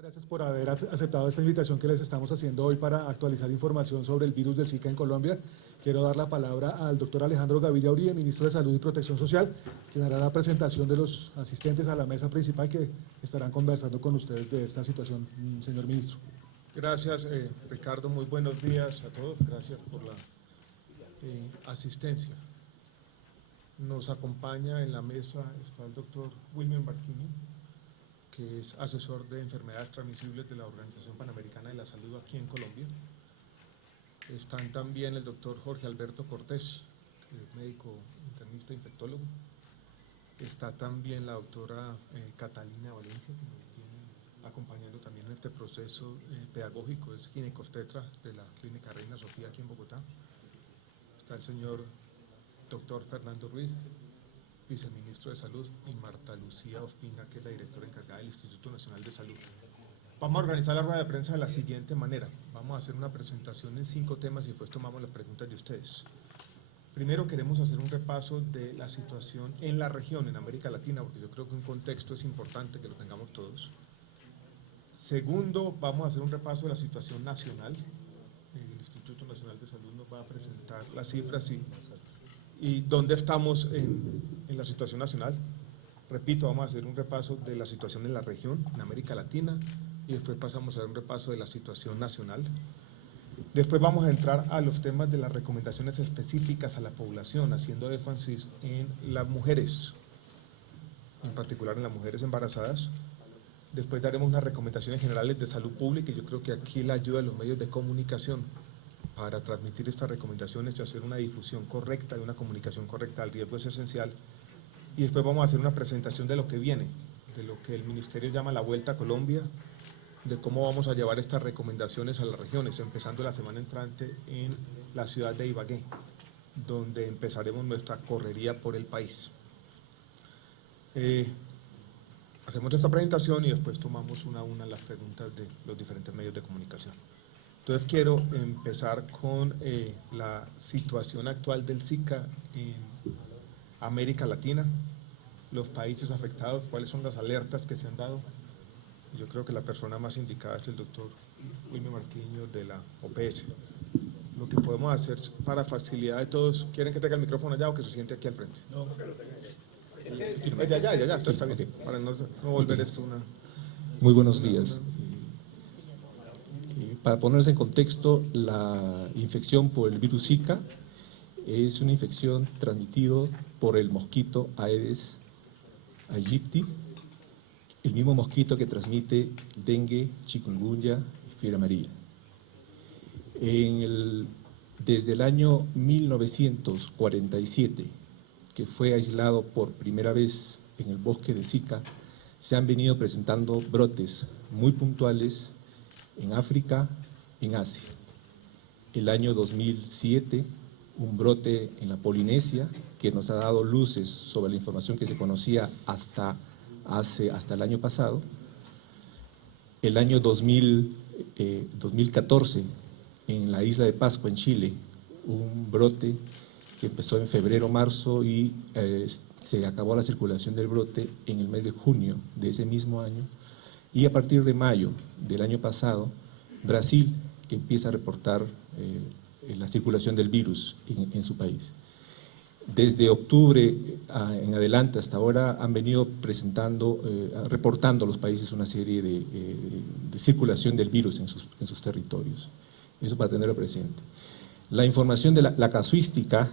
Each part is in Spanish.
Gracias por haber aceptado esta invitación que les estamos haciendo hoy para actualizar información sobre el virus del Zika en Colombia. Quiero dar la palabra al doctor Alejandro Gaviria Uribe, ministro de Salud y Protección Social, quien hará la presentación de los asistentes a la mesa principal que estarán conversando con ustedes de esta situación. Señor ministro. Gracias, Ricardo. Muy buenos días a todos. Gracias por la asistencia. Nos acompaña en la mesa está el doctor Wilmer Marquini, que es asesor de enfermedades transmisibles de la Organización Panamericana de la Salud aquí en Colombia. Están también el doctor Jorge Alberto Cortés, que es médico internista infectólogo. Está también la doctora Catalina Valencia, que nos viene acompañando también en este proceso pedagógico, es ginecobstetra de la Clínica Reina Sofía aquí en Bogotá. Está el señor doctor Fernando Ruiz, viceministro de Salud, y Marta Lucía Ospina, que es la directora encargada del Instituto Nacional de Salud. Vamos a organizar la rueda de prensa de la siguiente manera. Vamos a hacer una presentación en 5 temas y después tomamos las preguntas de ustedes. Primero queremos hacer un repaso de la situación en la región, en América Latina, porque yo creo que un contexto es importante que lo tengamos todos. Segundo, vamos a hacer un repaso de la situación nacional. El Instituto Nacional de Salud nos va a presentar las cifras y dónde estamos en la situación nacional. Repito, vamos a hacer un repaso de la situación en la región, en América Latina, y después pasamos a hacer un repaso de la situación nacional. Después vamos a entrar a los temas de las recomendaciones específicas a la población, haciendo énfasis en las mujeres, en particular en las mujeres embarazadas. Después daremos unas recomendaciones generales de salud pública, y yo creo que aquí la ayuda de los medios de comunicación para transmitir estas recomendaciones y hacer una difusión correcta, de una comunicación correcta al riesgo es esencial. Y después vamos a hacer una presentación de lo que viene, de lo que el Ministerio llama la Vuelta a Colombia, de cómo vamos a llevar estas recomendaciones a las regiones, empezando la semana entrante en la ciudad de Ibagué, donde empezaremos nuestra correría por el país. Hacemos esta presentación y después tomamos una a una las preguntas de los diferentes medios de comunicación. Entonces quiero empezar con la situación actual del Zika en América Latina, los países afectados, cuáles son las alertas que se han dado. Yo creo que la persona más indicada es el doctor Wilmer Marquiño de la OPS. Lo que podemos hacer para facilidad de todos, ¿quieren que tenga el micrófono allá o que se siente aquí al frente? No, que lo tenga allá. Ya, está bien, para no volver esto una… Muy buenos días. Para ponerse en contexto, la infección por el virus Zika es una infección transmitida por el mosquito Aedes aegypti, el mismo mosquito que transmite dengue, chikungunya y fiebre amarilla. Desde el año 1947, que fue aislado por primera vez en el bosque de Zika, se han venido presentando brotes muy puntuales en África, en Asia. El año 2007, un brote en la Polinesia que nos ha dado luces sobre la información que se conocía hasta el año pasado. El año 2014, en la isla de Pascua, en Chile, un brote que empezó en febrero, marzo y se acabó la circulación del brote en el mes de junio de ese mismo año. Y a partir de mayo del año pasado, Brasil, que empieza a reportar la circulación del virus en su país. Desde octubre en adelante hasta ahora han venido reportando los países una serie de circulación del virus en sus territorios. Eso para tenerlo presente. La información de la casuística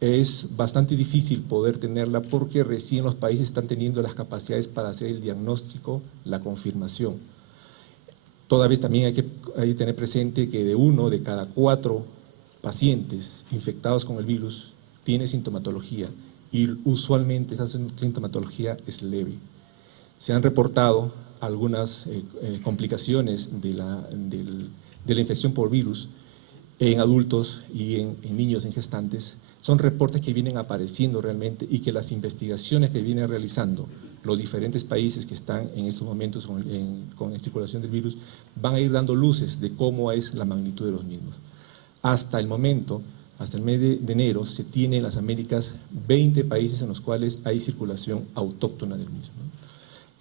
es bastante difícil poder tenerla porque recién los países están teniendo las capacidades para hacer el diagnóstico, la confirmación. Todavía también hay que tener presente que de 1 de cada 4 pacientes infectados con el virus tiene sintomatología y usualmente esa sintomatología es leve. Se han reportado algunas complicaciones de la infección por virus en adultos y en niños, en gestantes. Son reportes que vienen apareciendo realmente y que las investigaciones que vienen realizando los diferentes países que están en estos momentos con circulación del virus van a ir dando luces de cómo es la magnitud de los mismos. Hasta el momento, hasta el mes de enero, se tiene en las Américas 20 países en los cuales hay circulación autóctona del mismo.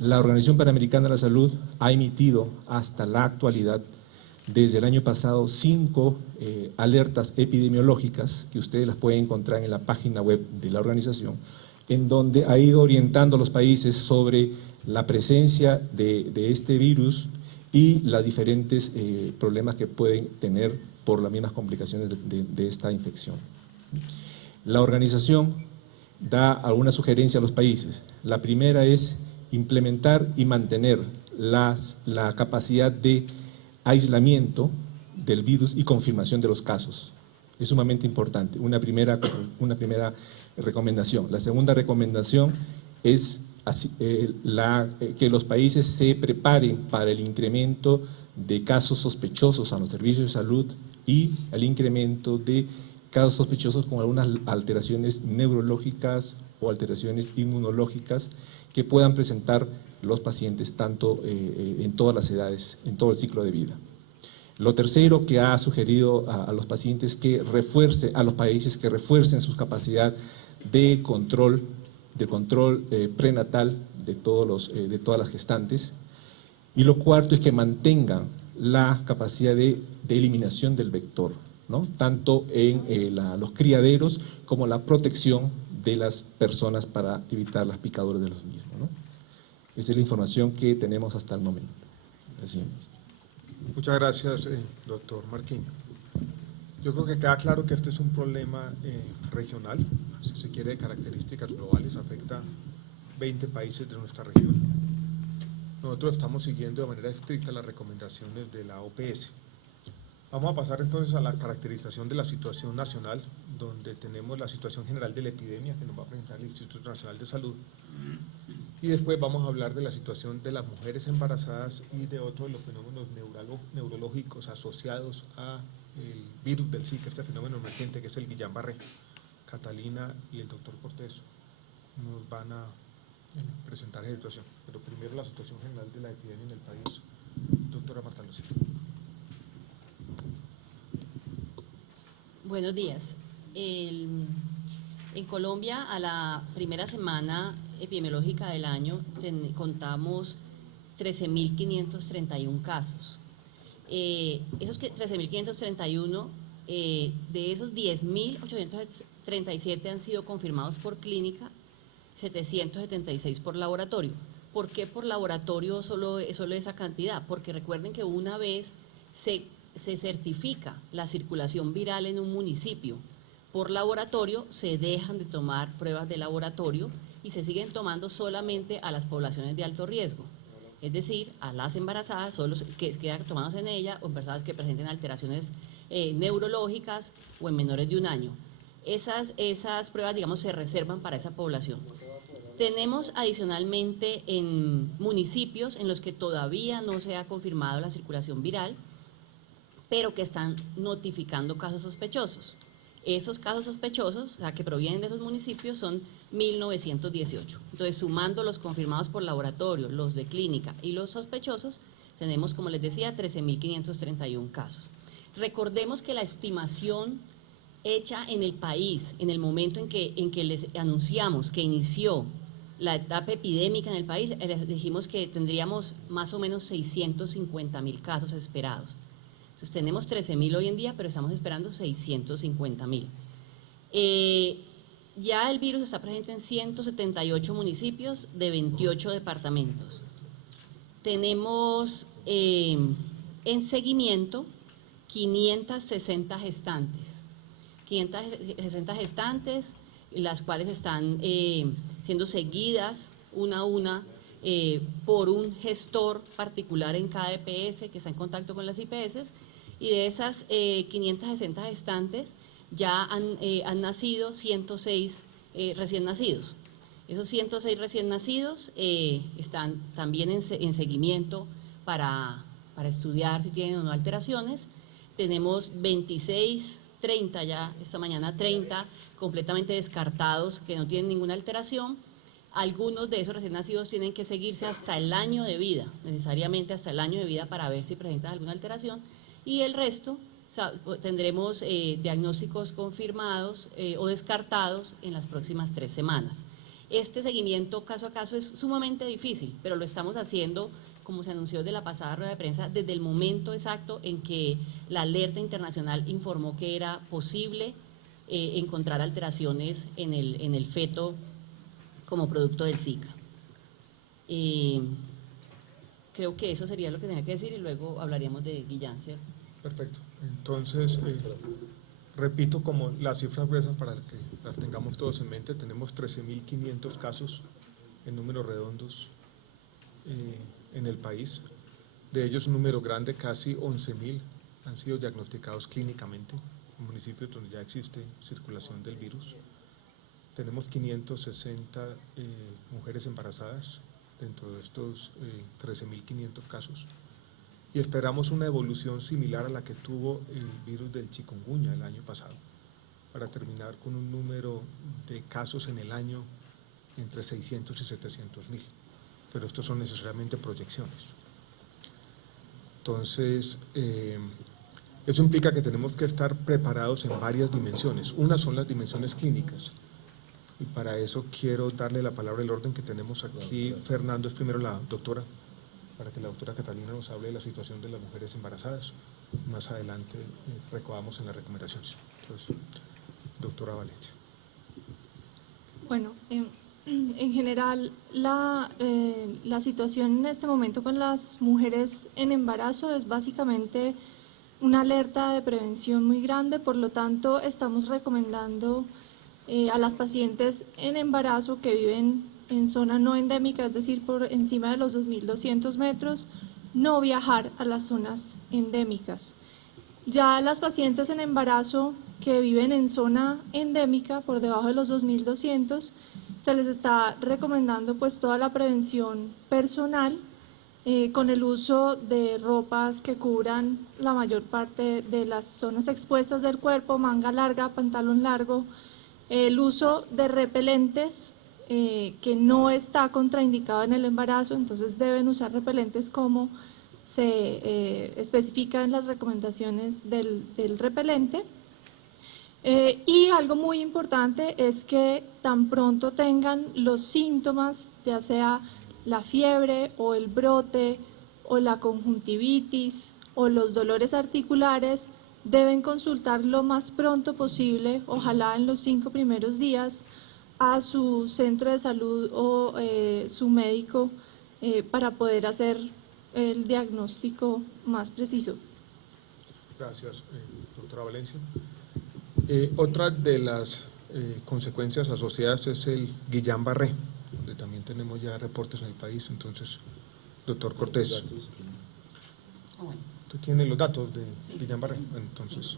La Organización Panamericana de la Salud ha emitido hasta la actualidad, desde el año pasado, 5 alertas epidemiológicas que ustedes las pueden encontrar en la página web de la organización, en donde ha ido orientando a los países sobre la presencia de este virus y los diferentes problemas que pueden tener por las mismas complicaciones de esta infección. La organización da alguna sugerencia a los países. La primera es implementar y mantener la capacidad de aislamiento del virus y confirmación de los casos. Es sumamente importante, una primera recomendación. La segunda recomendación es que los países se preparen para el incremento de casos sospechosos a los servicios de salud y el incremento de casos sospechosos con algunas alteraciones neurológicas o alteraciones inmunológicas que puedan presentar los pacientes tanto en todas las edades, en todo el ciclo de vida. Lo tercero que ha sugerido a los pacientes a los países que refuercen su capacidad de control prenatal de todas las gestantes. Y lo cuarto es que mantengan la capacidad de eliminación del vector, ¿no? Tanto en los criaderos como la protección de las personas para evitar las picaduras de los mismos, ¿no? Esa es la información que tenemos hasta el momento. Gracias. Muchas gracias, doctor Marquín. Yo creo que queda claro que este es un problema regional, si se quiere, de características globales, afecta 20 países de nuestra región. Nosotros estamos siguiendo de manera estricta las recomendaciones de la OPS. Vamos a pasar entonces a la caracterización de la situación nacional, donde tenemos la situación general de la epidemia que nos va a presentar el Instituto Nacional de Salud. Y después vamos a hablar de la situación de las mujeres embarazadas y de otros de los fenómenos neurológicos asociados al virus del Zika, este fenómeno emergente que es el Guillain-Barré. Catalina y el doctor Cortés nos van a presentar esa situación, pero primero la situación general de la epidemia en el país. Doctora Marta Lucía. Buenos días. En Colombia, a la primera semana epidemiológica del año, contamos 13.531 casos. Esos 13.531, de esos 10.837 han sido confirmados por clínica, 776 por laboratorio. ¿Por qué por laboratorio solo esa cantidad? Porque recuerden que una vez se certifica la circulación viral en un municipio por laboratorio, se dejan de tomar pruebas de laboratorio y se siguen tomando solamente a las poblaciones de alto riesgo, es decir, a las embarazadas, solo que quedan tomados en ella, o en personas que presenten alteraciones neurológicas o en menores de 1 año. Esas pruebas, digamos, se reservan para esa población. Tenemos adicionalmente en municipios en los que todavía no se ha confirmado la circulación viral, pero que están notificando casos sospechosos. Esos casos sospechosos, o sea, que provienen de esos municipios, son 1.918. Entonces, sumando los confirmados por laboratorio, los de clínica y los sospechosos, tenemos, como les decía, 13.531 casos. Recordemos que la estimación hecha en el país, en el momento en que les anunciamos que inició la etapa epidémica en el país, les dijimos que tendríamos más o menos 650.000 casos esperados. Entonces tenemos 13.000 hoy en día, pero estamos esperando 650.000. Ya el virus está presente en 178 municipios de 28 departamentos. Tenemos en seguimiento 560 gestantes. 560 gestantes, las cuales están siendo seguidas una a una por un gestor particular en cada EPS que está en contacto con las IPS, y de esas 560 gestantes ya han nacido 106 recién nacidos. Esos 106 recién nacidos están también en seguimiento para estudiar si tienen o no alteraciones. Tenemos 30 ya, esta mañana 30 completamente descartados que no tienen ninguna alteración. Algunos de esos recién nacidos tienen que seguirse hasta el año de vida, necesariamente hasta el año de vida para ver si presentan alguna alteración, y el resto tendremos diagnósticos confirmados o descartados en las próximas 3 semanas. Este seguimiento caso a caso es sumamente difícil, pero lo estamos haciendo, como se anunció de la pasada rueda de prensa, desde el momento exacto en que la alerta internacional informó que era posible encontrar alteraciones en el feto como producto del Zika. Creo que eso sería lo que tenía que decir y luego hablaríamos de Guillán, ¿cierto? Perfecto. Entonces, repito como las cifras gruesas para que las tengamos todos en mente. Tenemos 13.500 casos en números redondos en el país. De ellos, un número grande, casi 11.000, han sido diagnosticados clínicamente en municipios donde ya existe circulación del virus. Tenemos 560 mujeres embarazadas dentro de estos 13.500 casos. Y esperamos una evolución similar a la que tuvo el virus del chikungunya el año pasado, para terminar con un número de casos en el año entre 600 y 700.000. Pero estos son necesariamente proyecciones. Entonces, eso implica que tenemos que estar preparados en varias dimensiones. Una son las dimensiones clínicas. Y para eso quiero darle la palabra al orden que tenemos aquí. Fernando es primero la doctora, para que la doctora Catalina nos hable de la situación de las mujeres embarazadas. Más adelante recogamos en las recomendaciones. Entonces, doctora Valencia. Bueno, en general la situación en este momento con las mujeres en embarazo es básicamente una alerta de prevención muy grande, por lo tanto estamos recomendando a las pacientes en embarazo que viven en zona no endémica, es decir, por encima de los 2.200 metros, no viajar a las zonas endémicas. Ya las pacientes en embarazo que viven en zona endémica, por debajo de los 2.200, se les está recomendando pues toda la prevención personal con el uso de ropas que cubran la mayor parte de las zonas expuestas del cuerpo, manga larga, pantalón largo, el uso de repelentes que no está contraindicado en el embarazo, entonces deben usar repelentes como se especifica en las recomendaciones del repelente. Y algo muy importante es que tan pronto tengan los síntomas, ya sea la fiebre o el brote o la conjuntivitis o los dolores articulares, deben consultar lo más pronto posible, ojalá en los 5 primeros días, a su centro de salud o su médico para poder hacer el diagnóstico más preciso. Gracias, doctora Valencia. Otra de las consecuencias asociadas es el Guillain-Barré, donde también tenemos ya reportes en el país. Entonces, doctor Cortés, ¿usted tiene los datos de Guillain-Barré? Entonces,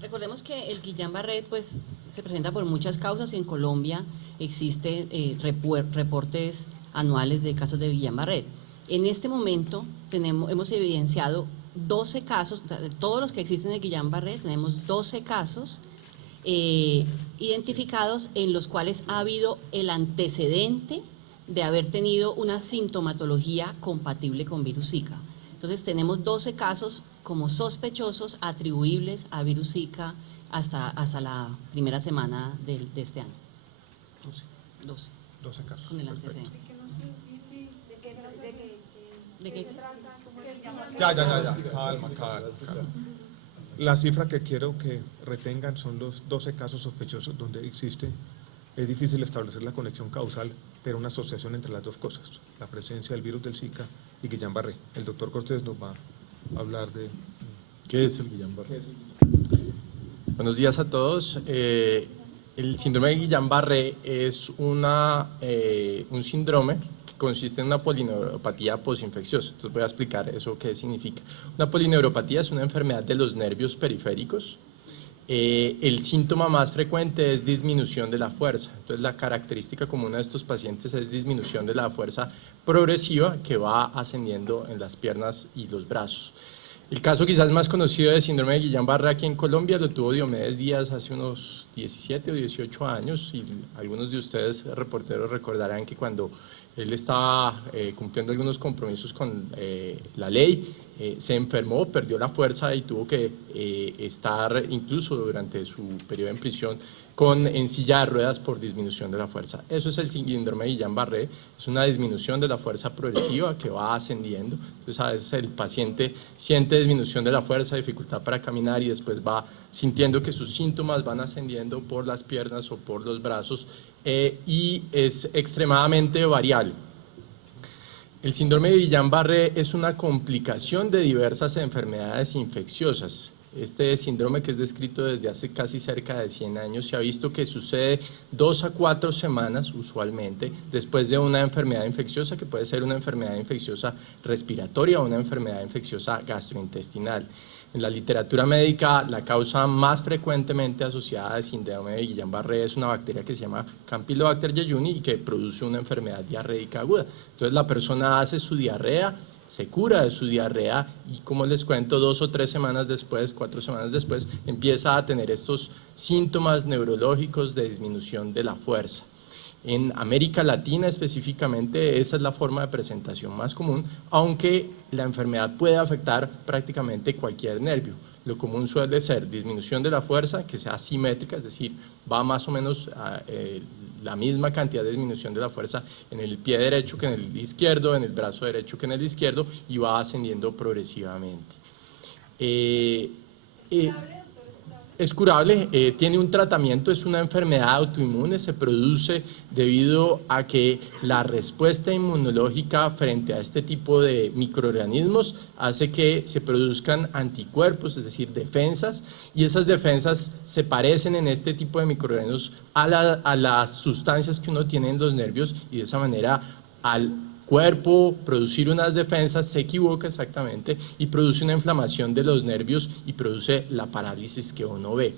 recordemos que el Guillain-Barré pues, se presenta por muchas causas y en Colombia existen reportes anuales de casos de Guillain-Barré. En este momento hemos evidenciado 12 casos, de todos los que existen de Guillain-Barré, tenemos 12 casos identificados en los cuales ha habido el antecedente de haber tenido una sintomatología compatible con virus Zika. Entonces tenemos 12 casos como sospechosos atribuibles a virus Zika hasta la primera semana de este año. 12 casos. Con el antecedente. ¿De qué? Ya, calma. La cifra que quiero que retengan son los 12 casos sospechosos donde existe, es difícil establecer la conexión causal, pero una asociación entre las dos cosas, la presencia del virus del Zika y Guillain-Barré. El doctor Cortés nos va a hablar de… ¿Qué es el Guillain-Barré? Buenos días a todos. El síndrome de Guillain-Barré es un síndrome que consiste en una polineuropatía posinfecciosa. Entonces voy a explicar eso qué significa. Una polineuropatía es una enfermedad de los nervios periféricos. El síntoma más frecuente es disminución de la fuerza. Entonces la característica común de estos pacientes es disminución de la fuerza progresiva que va ascendiendo en las piernas y los brazos. El caso quizás más conocido de síndrome de Guillain-Barré aquí en Colombia lo tuvo Diomedes Díaz hace unos 17 o 18 años y algunos de ustedes reporteros recordarán que cuando él estaba cumpliendo algunos compromisos con la ley, se enfermó, perdió la fuerza y tuvo que estar incluso durante su periodo en prisión en silla de ruedas por disminución de la fuerza. Eso es el síndrome de Guillain-Barré, es una disminución de la fuerza progresiva que va ascendiendo. Entonces a veces el paciente siente disminución de la fuerza, dificultad para caminar y después va sintiendo que sus síntomas van ascendiendo por las piernas o por los brazos y es extremadamente variable. El síndrome de Guillain-Barré es una complicación de diversas enfermedades infecciosas. Este síndrome, que es descrito desde hace casi cerca de 100 años, se ha visto que sucede 2 a 4 semanas usualmente después de una enfermedad infecciosa, que puede ser una enfermedad infecciosa respiratoria o una enfermedad infecciosa gastrointestinal. En la literatura médica, la causa más frecuentemente asociada al síndrome de Guillain-Barré es una bacteria que se llama Campylobacter jejuni y que produce una enfermedad diarreica aguda. Entonces la persona hace su diarrea, se cura de su diarrea y, como les cuento, 2 o 3 semanas después, 4 semanas después, empieza a tener estos síntomas neurológicos de disminución de la fuerza. En América Latina específicamente esa es la forma de presentación más común, aunque la enfermedad puede afectar prácticamente cualquier nervio. Lo común suele ser disminución de la fuerza, que sea simétrica, es decir, va más o menos a la misma cantidad de disminución de la fuerza en el pie derecho que en el izquierdo, en el brazo derecho que en el izquierdo, y va ascendiendo progresivamente. Es curable, tiene un tratamiento, es una enfermedad autoinmune, se produce debido a que la respuesta inmunológica frente a este tipo de microorganismos hace que se produzcan anticuerpos, es decir, defensas, y esas defensas se parecen en este tipo de microorganismos a las sustancias que uno tiene en los nervios, y de esa manera al cuerpo producir unas defensas se equivoca exactamente y produce una inflamación de los nervios y produce la parálisis que uno ve.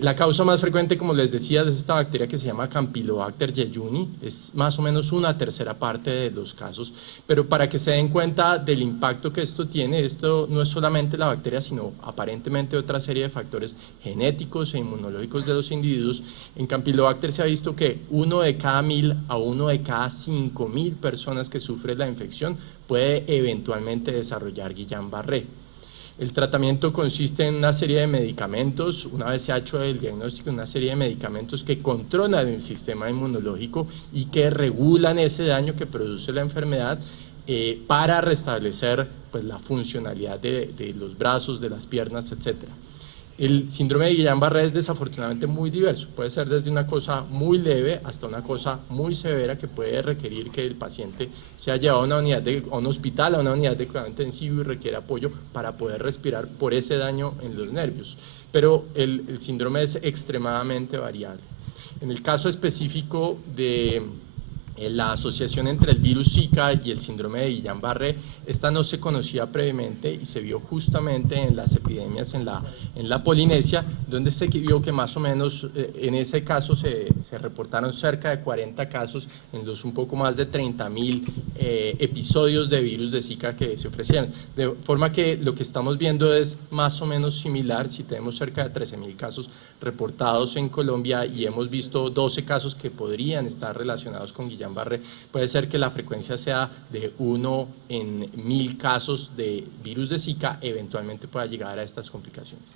La causa más frecuente, como les decía, es esta bacteria que se llama Campylobacter jejuni, es más o menos 1/3 parte de los casos, pero para que se den cuenta del impacto que esto tiene, esto no es solamente la bacteria, sino aparentemente otra serie de factores genéticos e inmunológicos de los individuos. En Campylobacter se ha visto que 1 de cada 1000 a 1 de cada 5000 personas que sufren la infección puede eventualmente desarrollar Guillain-Barré. El tratamiento consiste en una serie de medicamentos, una vez se ha hecho el diagnóstico, una serie de medicamentos que controlan el sistema inmunológico y que regulan ese daño que produce la enfermedad para restablecer pues, la funcionalidad de los brazos, de las piernas, etc. El síndrome de Guillain-Barré es desafortunadamente muy diverso, puede ser desde una cosa muy leve hasta una cosa muy severa que puede requerir que el paciente sea llevado a un hospital, a una unidad de cuidado intensivo y requiere apoyo para poder respirar por ese daño en los nervios. Pero el síndrome es extremadamente variable. En el caso específico de la asociación entre el virus Zika y el síndrome de Guillain-Barré, esta no se conocía previamente y se vio justamente en las epidemias en la Polinesia, donde se vio que más o menos en ese caso se reportaron cerca de 40 casos en los un poco más de 30.000 episodios de virus de Zika que se ofrecieron. De forma que lo que estamos viendo es más o menos similar. Si tenemos cerca de 13.000 casos reportados en Colombia y hemos visto 12 casos que podrían estar relacionados con Guillain-Barré, puede ser que la frecuencia sea de 1 en 1000 casos de virus de Zika, eventualmente pueda llegar a estas complicaciones.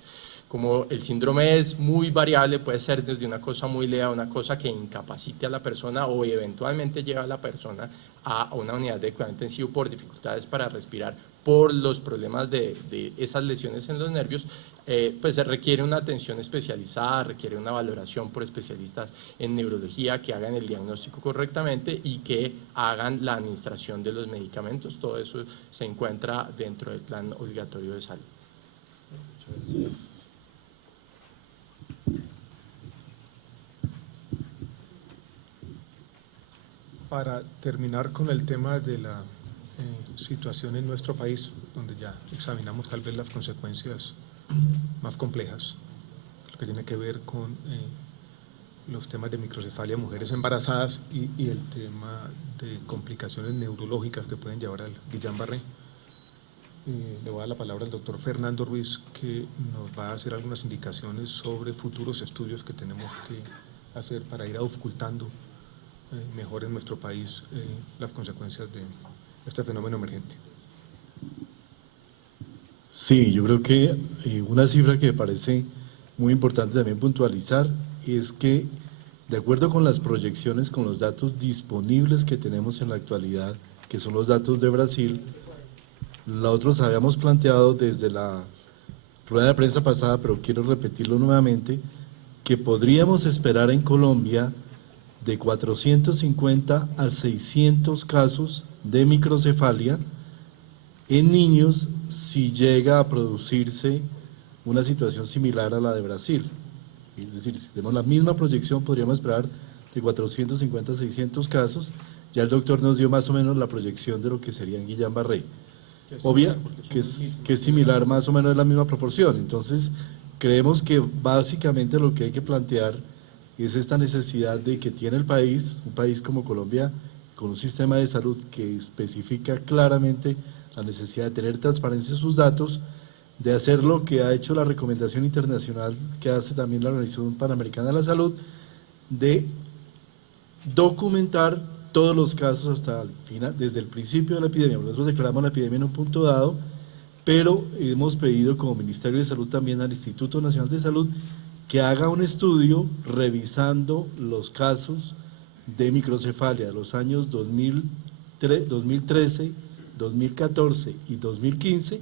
Como el síndrome es muy variable, puede ser desde una cosa muy leve a una cosa que incapacite a la persona o eventualmente lleva a la persona a una unidad de cuidado intensivo por dificultades para respirar, por los problemas de esas lesiones en los nervios, pues se requiere una atención especializada, requiere una valoración por especialistas en neurología que hagan el diagnóstico correctamente y que hagan la administración de los medicamentos. Todo eso se encuentra dentro del plan obligatorio de salud. Muchas gracias. Para terminar con el tema de la situación en nuestro país, donde ya examinamos tal vez las consecuencias más complejas, lo que tiene que ver con los temas de microcefalia, mujeres embarazadas y el tema de complicaciones neurológicas que pueden llevar al Guillain-Barré. Le voy a dar la palabra al doctor Fernando Ruiz, que nos va a hacer algunas indicaciones sobre futuros estudios que tenemos que hacer para ir auscultando mejor en nuestro país las consecuencias de este fenómeno emergente. Sí, yo creo que una cifra que me parece muy importante también puntualizar es que, de acuerdo con las proyecciones, con los datos disponibles que tenemos en la actualidad, que son los datos de Brasil, nosotros habíamos planteado desde la rueda de prensa pasada, pero quiero repetirlo nuevamente, que podríamos esperar en Colombia de 450 a 600 casos de microcefalia en niños si llega a producirse una situación similar a la de Brasil. Es decir, si tenemos la misma proyección, podríamos esperar de 450 a 600 casos. Ya el doctor nos dio más o menos la proyección de lo que sería en Guillain-Barré. Obvio que es similar, más o menos es la misma proporción. Entonces, creemos que básicamente lo que hay que plantear es esta necesidad de que tiene el país, un país como Colombia, con un sistema de salud que especifica claramente la necesidad de tener transparencia en sus datos, de hacer lo que ha hecho la recomendación internacional que hace también la Organización Panamericana de la Salud, de documentar todos los casos hasta el final, desde el principio de la epidemia. Nosotros declaramos la epidemia en un punto dado, pero hemos pedido como Ministerio de Salud también al Instituto Nacional de Salud que haga un estudio revisando los casos de microcefalia de los años 2013, 2014 y 2015,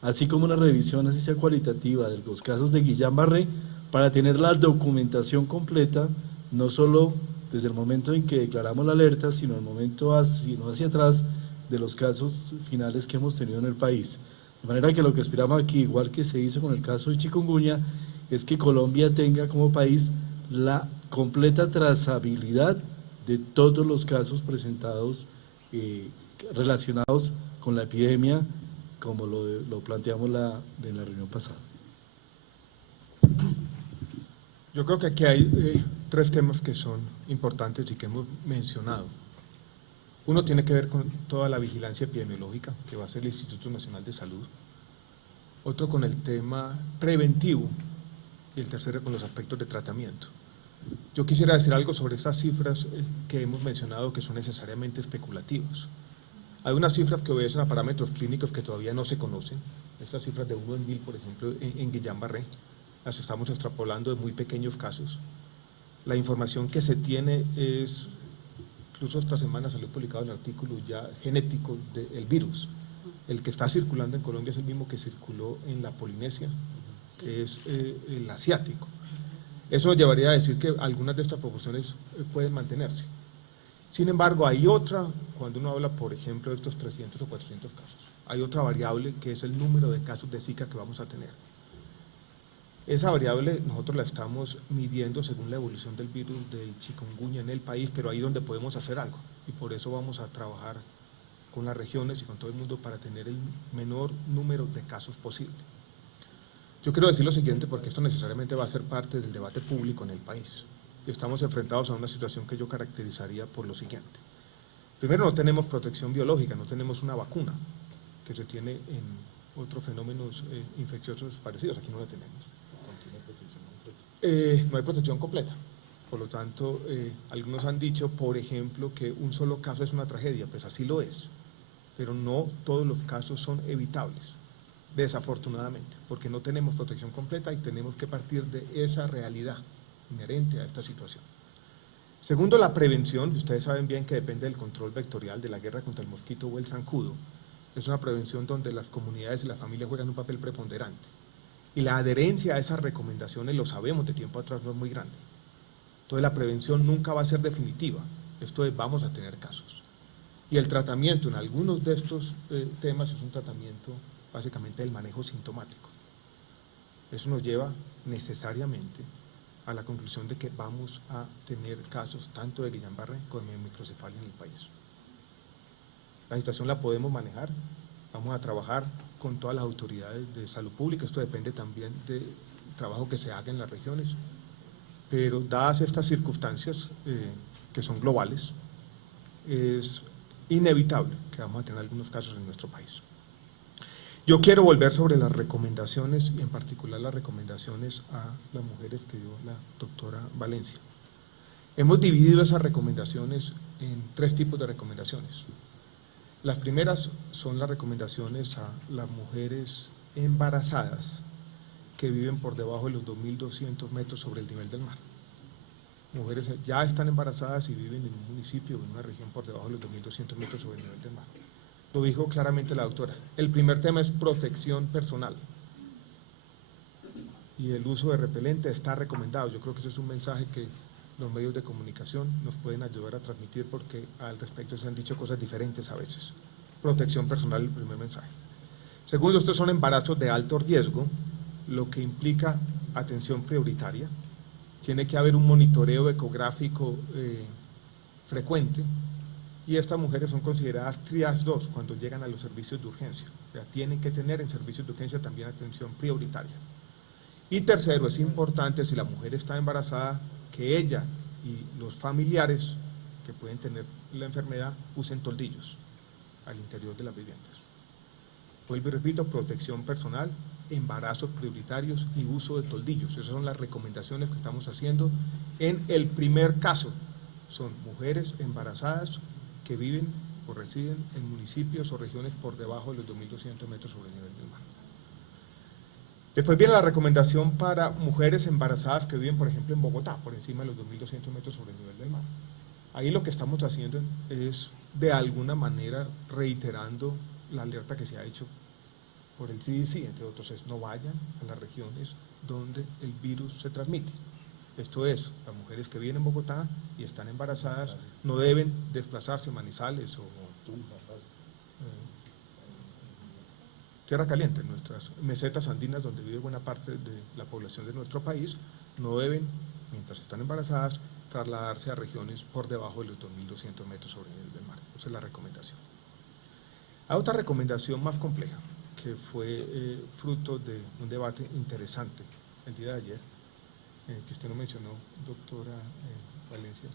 así como una revisión así sea cualitativa de los casos de Guillain-Barré, para tener la documentación completa, no solo desde el momento en que declaramos la alerta, sino el momento hacia atrás de los casos finales que hemos tenido en el país. De manera que lo que esperamos aquí, igual que se hizo con el caso de chikungunya, es que Colombia tenga como país la completa trazabilidad de todos los casos presentados relacionados con la epidemia, como lo planteamos en la reunión pasada. Yo creo que aquí hay tres temas que son importantes y que hemos mencionado. Uno tiene que ver con toda la vigilancia epidemiológica que va a hacer el Instituto Nacional de Salud. Otro con el tema preventivo y el tercero con los aspectos de tratamiento. Yo quisiera decir algo sobre estas cifras que hemos mencionado que son necesariamente especulativas. Hay unas cifras que obedecen a parámetros clínicos que todavía no se conocen. Estas cifras de 1 en 1000, por ejemplo, en Guillain-Barré, las estamos extrapolando de muy pequeños casos. La información que se tiene es, incluso esta semana salió publicado un artículo ya genético del virus. El que está circulando en Colombia es el mismo que circuló en la Polinesia, que es el asiático. Eso nos llevaría a decir que algunas de estas proporciones pueden mantenerse. Sin embargo, hay otra, cuando uno habla, por ejemplo, de estos 300 o 400 casos, hay otra variable que es el número de casos de Zika que vamos a tener. Esa variable nosotros la estamos midiendo según la evolución del virus del chikungunya en el país, pero ahí es donde podemos hacer algo, y por eso vamos a trabajar con las regiones y con todo el mundo para tener el menor número de casos posible. Yo quiero decir lo siguiente, porque esto necesariamente va a ser parte del debate público en el país. Estamos enfrentados a una situación que yo caracterizaría por lo siguiente. Primero, no tenemos protección biológica, no tenemos una vacuna que se tiene en otros fenómenos infecciosos parecidos, aquí no la tenemos. No hay protección completa. Por lo tanto, algunos han dicho, por ejemplo, que un solo caso es una tragedia, pues así lo es, pero no todos los casos son evitables, desafortunadamente, porque no tenemos protección completa y tenemos que partir de esa realidad inherente a esta situación. Segundo, la prevención. Ustedes saben bien que depende del control vectorial, de la guerra contra el mosquito o el zancudo. Es una prevención donde las comunidades y la familia juegan un papel preponderante. Y la adherencia a esas recomendaciones, lo sabemos de tiempo atrás, no es muy grande. Entonces la prevención nunca va a ser definitiva. Esto es, vamos a tener casos. Y el tratamiento en algunos de estos temas es un tratamiento básicamente del manejo sintomático. Eso nos lleva necesariamente a la conclusión de que vamos a tener casos tanto de Guillain-Barré como de microcefalia en el país. La situación la podemos manejar, vamos a trabajar con todas las autoridades de salud pública, esto depende también del trabajo que se haga en las regiones, pero dadas estas circunstancias que son globales, es inevitable que vamos a tener algunos casos en nuestro país. Yo quiero volver sobre las recomendaciones y en particular las recomendaciones a las mujeres que dio la doctora Valencia. Hemos dividido esas recomendaciones en tres tipos de recomendaciones. Las primeras son las recomendaciones a las mujeres embarazadas que viven por debajo de los 2.200 metros sobre el nivel del mar. Mujeres ya están embarazadas y viven en un municipio o en una región por debajo de los 2.200 metros sobre el nivel del mar. Lo dijo claramente la doctora. El primer tema es protección personal. Y el uso de repelente está recomendado. Yo creo que ese es un mensaje que los medios de comunicación nos pueden ayudar a transmitir, porque al respecto se han dicho cosas diferentes a veces. Protección personal, el primer mensaje. Segundo, estos son embarazos de alto riesgo, lo que implica atención prioritaria. Tiene que haber un monitoreo ecográfico frecuente, y estas mujeres son consideradas triage 2 cuando llegan a los servicios de urgencia. O sea, tienen que tener en servicios de urgencia también atención prioritaria. Y tercero, es importante, si la mujer está embarazada, que ella y los familiares que pueden tener la enfermedad usen toldillos al interior de las viviendas. Vuelvo y repito, protección personal, embarazos prioritarios y uso de toldillos. Esas son las recomendaciones que estamos haciendo en el primer caso. Son mujeres embarazadas que viven o residen en municipios o regiones por debajo de los 2.200 metros sobre el nivel del mar. Después viene la recomendación para mujeres embarazadas que viven, por ejemplo, en Bogotá, por encima de los 2.200 metros sobre el nivel del mar. Ahí lo que estamos haciendo es, de alguna manera, reiterando la alerta que se ha hecho por el CDC, entre otros, es no vayan a las regiones donde el virus se transmite. Esto es, las mujeres que viven en Bogotá y están embarazadas no deben desplazarse a Manizales o Tierra Caliente, nuestras mesetas andinas donde vive buena parte de la población de nuestro país, no deben, mientras están embarazadas, trasladarse a regiones por debajo de los 2.200 metros sobre el nivel del mar. Esa es la recomendación. Hay otra recomendación más compleja, que fue fruto de un debate interesante el día de ayer, que usted no mencionó, doctora Valencia,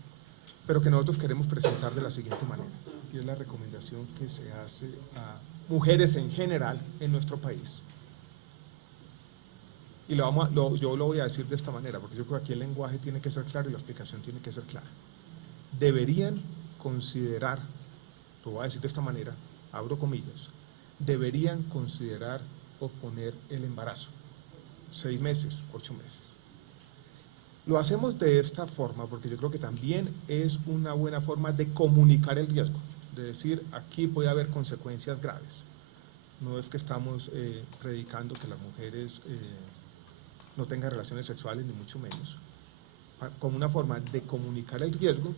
pero que nosotros queremos presentar de la siguiente manera, y es la recomendación que se hace a mujeres en general en nuestro país. Y yo lo voy a decir de esta manera, porque yo creo que aquí el lenguaje tiene que ser claro y la explicación tiene que ser clara. Deberían considerar, lo voy a decir de esta manera, abro comillas, deberían considerar posponer el embarazo, 6 meses, 8 meses. Lo hacemos de esta forma porque yo creo que también es una buena forma de comunicar el riesgo, de decir, aquí puede haber consecuencias graves. No es que estamos predicando que las mujeres no tengan relaciones sexuales, ni mucho menos. Como una forma de comunicar el riesgo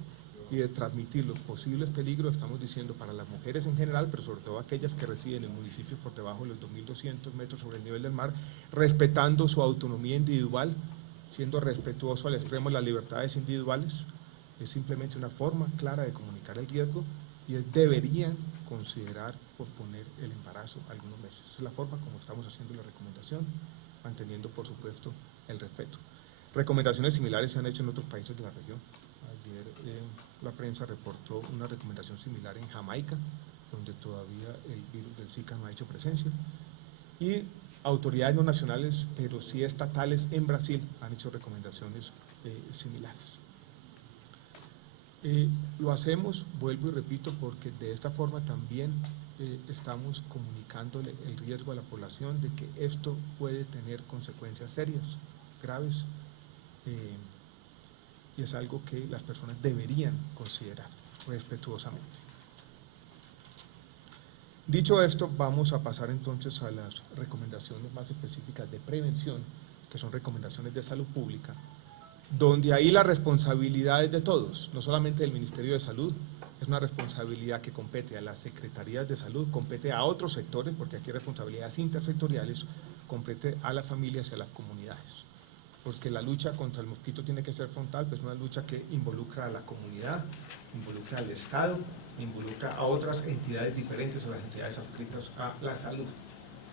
y de transmitir los posibles peligros, estamos diciendo para las mujeres en general, pero sobre todo aquellas que residen en municipios por debajo de los 2.200 metros sobre el nivel del mar, respetando su autonomía individual, siendo respetuoso al extremo de las libertades individuales. Es simplemente una forma clara de comunicar el riesgo, y deberían considerar posponer el embarazo algunos meses. Esa es la forma como estamos haciendo la recomendación, manteniendo por supuesto el respeto. Recomendaciones similares se han hecho en otros países de la región. Ayer la prensa reportó una recomendación similar en Jamaica, donde todavía el virus del Zika no ha hecho presencia, y autoridades no nacionales, pero sí estatales en Brasil, han hecho recomendaciones similares. Lo hacemos, vuelvo y repito, porque de esta forma también estamos comunicándole el riesgo a la población de que esto puede tener consecuencias serias, graves, y es algo que las personas deberían considerar respetuosamente. Dicho esto, vamos a pasar entonces a las recomendaciones más específicas de prevención, que son recomendaciones de salud pública, donde ahí la responsabilidad es de todos, no solamente del Ministerio de Salud, es una responsabilidad que compete a las Secretarías de Salud, compete a otros sectores, porque aquí hay responsabilidades intersectoriales, compete a las familias y a las comunidades, porque la lucha contra el mosquito tiene que ser frontal, pues es una lucha que involucra a la comunidad, involucra al Estado, involucra a otras entidades diferentes, a las entidades adscritas a la salud.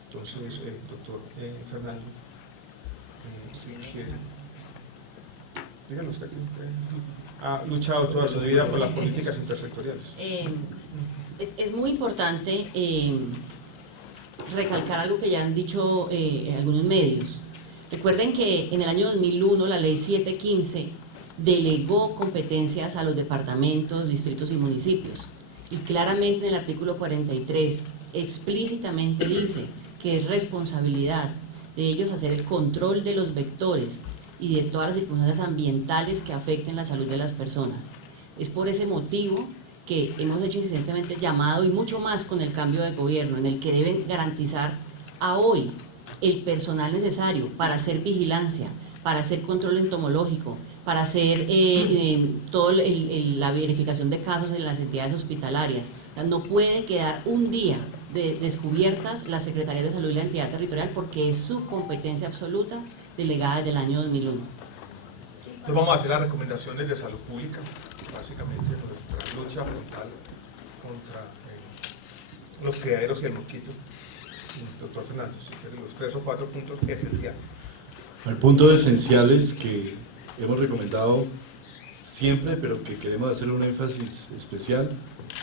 Entonces, doctor Fernando, si quiere, dígalo usted, ha luchado toda su vida por las políticas intersectoriales. Es muy importante recalcar algo que ya han dicho algunos medios. Recuerden que en el año 2001 la ley 715 delegó competencias a los departamentos, distritos y municipios, y claramente en el artículo 43 explícitamente dice que es responsabilidad de ellos hacer el control de los vectores y de todas las circunstancias ambientales que afecten la salud de las personas. Es por ese motivo que hemos hecho insistentemente llamado, y mucho más con el cambio de gobierno, en el que deben garantizar a hoy el personal necesario para hacer vigilancia, para hacer control entomológico, para hacer toda la verificación de casos en las entidades hospitalarias. O sea, no puede quedar un día descubiertas la Secretaría de Salud y la entidad territorial, porque es su competencia absoluta delegada desde el año 2001. Entonces vamos a hacer las recomendaciones de salud pública, básicamente nuestra lucha frontal contra los criaderos y el mosquito. Doctor Fernando, los 3 o 4 puntos esenciales. Hay puntos esenciales que hemos recomendado siempre, pero que queremos hacer un énfasis especial.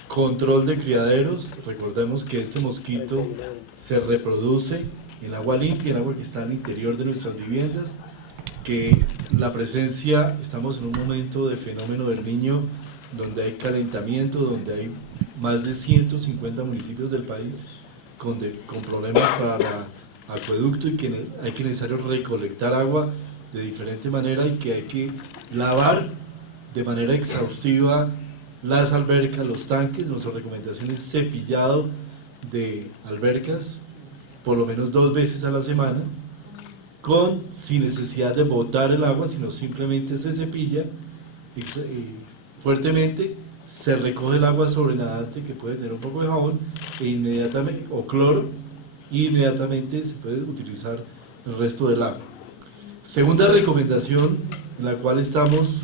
Control de criaderos. Recordemos que este mosquito se reproduce en agua limpia, en agua que está al interior de nuestras viviendas, que la presencia, estamos en un momento de fenómeno del Niño, donde hay calentamiento, donde hay más de 150 municipios del país con problemas para el acueducto, y que hay que necesario recolectar agua de diferente manera, y que hay que lavar de manera exhaustiva las albercas, los tanques. Nuestra recomendación es cepillado de albercas por lo menos 2 veces a la semana, sin necesidad de botar el agua, sino simplemente se cepilla fuertemente, se recoge el agua sobrenadante, que puede tener un poco de jabón o cloro, y inmediatamente se puede utilizar el resto del agua. Segunda recomendación, en la cual estamos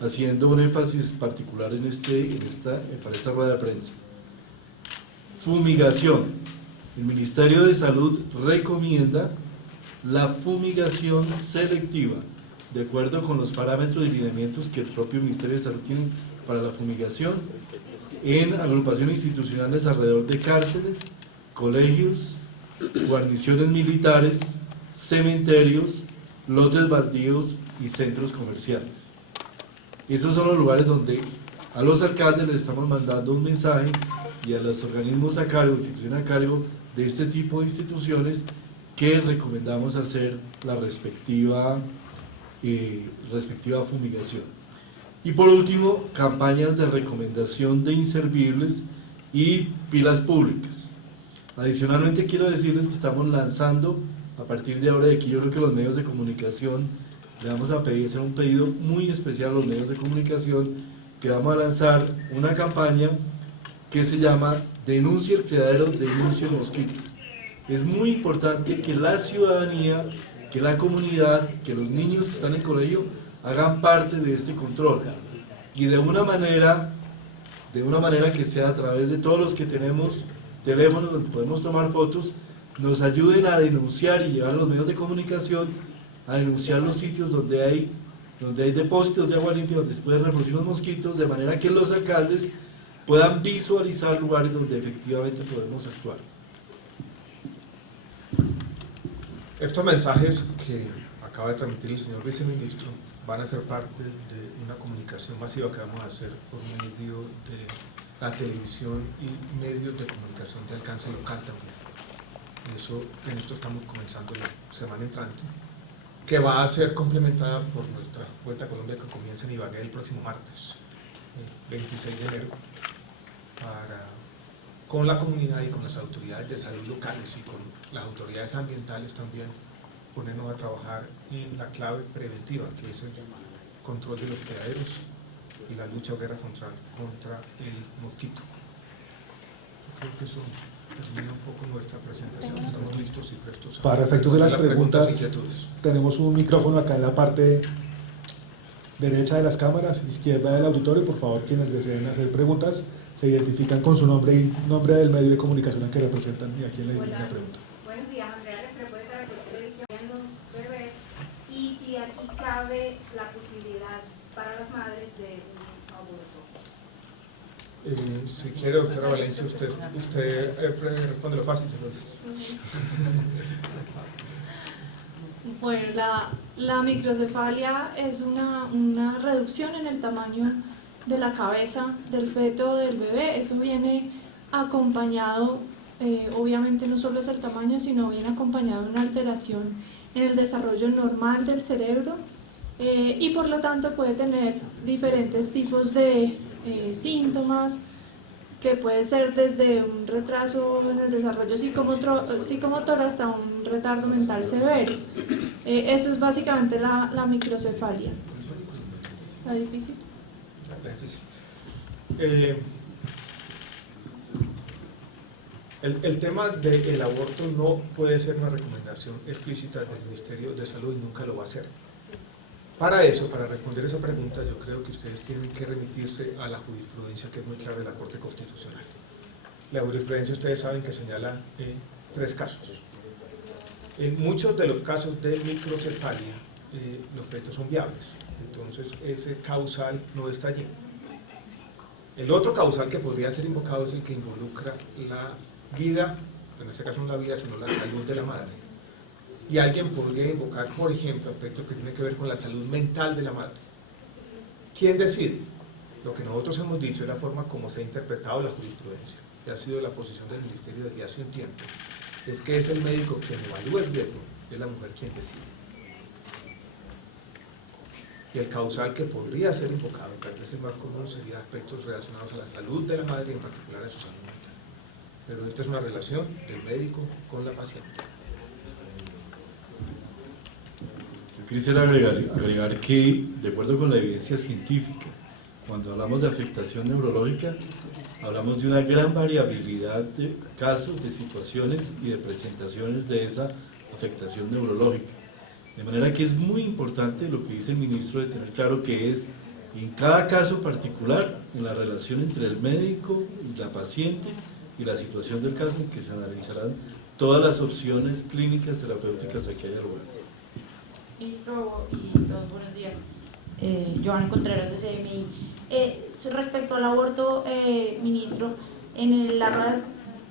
haciendo un énfasis particular para esta rueda de prensa: fumigación. El Ministerio de Salud recomienda la fumigación selectiva, de acuerdo con los parámetros y lineamientos que el propio Ministerio de Salud tiene para la fumigación, en agrupaciones institucionales alrededor de cárceles, colegios, guarniciones militares, cementerios, lotes baldíos y centros comerciales. Esos son los lugares donde a los alcaldes les estamos mandando un mensaje, y a los organismos a cargo, instituciones a cargo de este tipo de instituciones, que recomendamos hacer la respectiva fumigación. Y por último, campañas de recomendación de inservibles y pilas públicas. Adicionalmente, quiero decirles que estamos lanzando, a partir de ahora, de aquí yo creo que los medios de comunicación, le vamos a hacer un pedido muy especial a los medios de comunicación, que vamos a lanzar una campaña que se llama Denuncia el criadero, denuncia el mosquito. Es muy importante que la ciudadanía, que la comunidad, que los niños que están en el colegio hagan parte de este control, y de una manera que sea a través de todos los que tenemos teléfonos donde podemos tomar fotos, nos ayuden a denunciar y llevar a los medios de comunicación a denunciar los sitios donde hay depósitos de agua limpia, donde se pueden reproducir los mosquitos, de manera que los alcaldes puedan visualizar lugares donde efectivamente podemos actuar. Estos mensajes que acaba de transmitir el señor viceministro van a ser parte de una comunicación masiva que vamos a hacer por medio de la televisión y medios de comunicación de alcance local también. En esto estamos comenzando la semana entrante, que va a ser complementada por nuestra Vuelta a Colombia, que comienza en Ibagué el próximo martes, el 26 de enero, con la comunidad y con las autoridades de salud locales y con las autoridades ambientales también, ponernos a trabajar en la clave preventiva, que es el control de los criaderos y la lucha o guerra contra el mosquito. Creo que eso termina un poco nuestra presentación. Estamos listos y prestos para efectos de las preguntas. Tenemos un micrófono acá en la parte derecha de las cámaras, izquierda del auditorio. Por favor, quienes deseen hacer preguntas, se identifican con su nombre y nombre del medio de comunicación al que representan, y a quien le dirigen la pregunta. Buenos días, Andrea Restrepo de Caracol Televisión. Los bebés, y si aquí cabe la posibilidad para las madres de un aborto. Si quiere, doctora Valencia, usted responde lo fácil. Bueno, la microcefalia es una reducción en el tamaño de la cabeza del feto o del bebé. Eso viene acompañado obviamente no solo es el tamaño, sino viene acompañado de una alteración en el desarrollo normal del cerebro y por lo tanto puede tener diferentes tipos de síntomas, que puede ser desde un retraso en el desarrollo psicomotor hasta un retardo mental severo. Eso es básicamente la microcefalia. ¿Está difícil? El tema del aborto no puede ser una recomendación explícita del Ministerio de Salud y nunca lo va a ser. Para eso, para responder esa pregunta, yo creo que ustedes tienen que remitirse a la jurisprudencia que es muy clara de la Corte Constitucional. La jurisprudencia, ustedes saben que señala 3 casos. En muchos de los casos de microcefalia, los fetos son viables, entonces ese causal no está allí. El otro causal que podría ser invocado es el que involucra la vida, en este caso no la vida, sino la salud de la madre. Y alguien podría invocar, por ejemplo, aspectos que tienen que ver con la salud mental de la madre. ¿Quién decide? Lo que nosotros hemos dicho es la forma como se ha interpretado la jurisprudencia, que ha sido la posición del Ministerio desde hace un tiempo, es que es el médico quien evalúa el riesgo, es la mujer quien decide. Y el causal que podría ser invocado, que tal vez el más común, sería aspectos relacionados a la salud de la madre y en particular a su salud mental. Pero esta es una relación del médico con la paciente. Quisiera agregar que, de acuerdo con la evidencia científica, cuando hablamos de afectación neurológica, hablamos de una gran variabilidad de casos, de situaciones y de presentaciones de esa afectación neurológica. De manera que es muy importante lo que dice el ministro de tener claro que es en cada caso particular, en la relación entre el médico y la paciente y la situación del caso, en que se analizarán todas las opciones clínicas terapéuticas a que haya lugar. Ministro y todos, buenos días. Joan Contreras de CMI. Respecto al aborto, ministro, en la rueda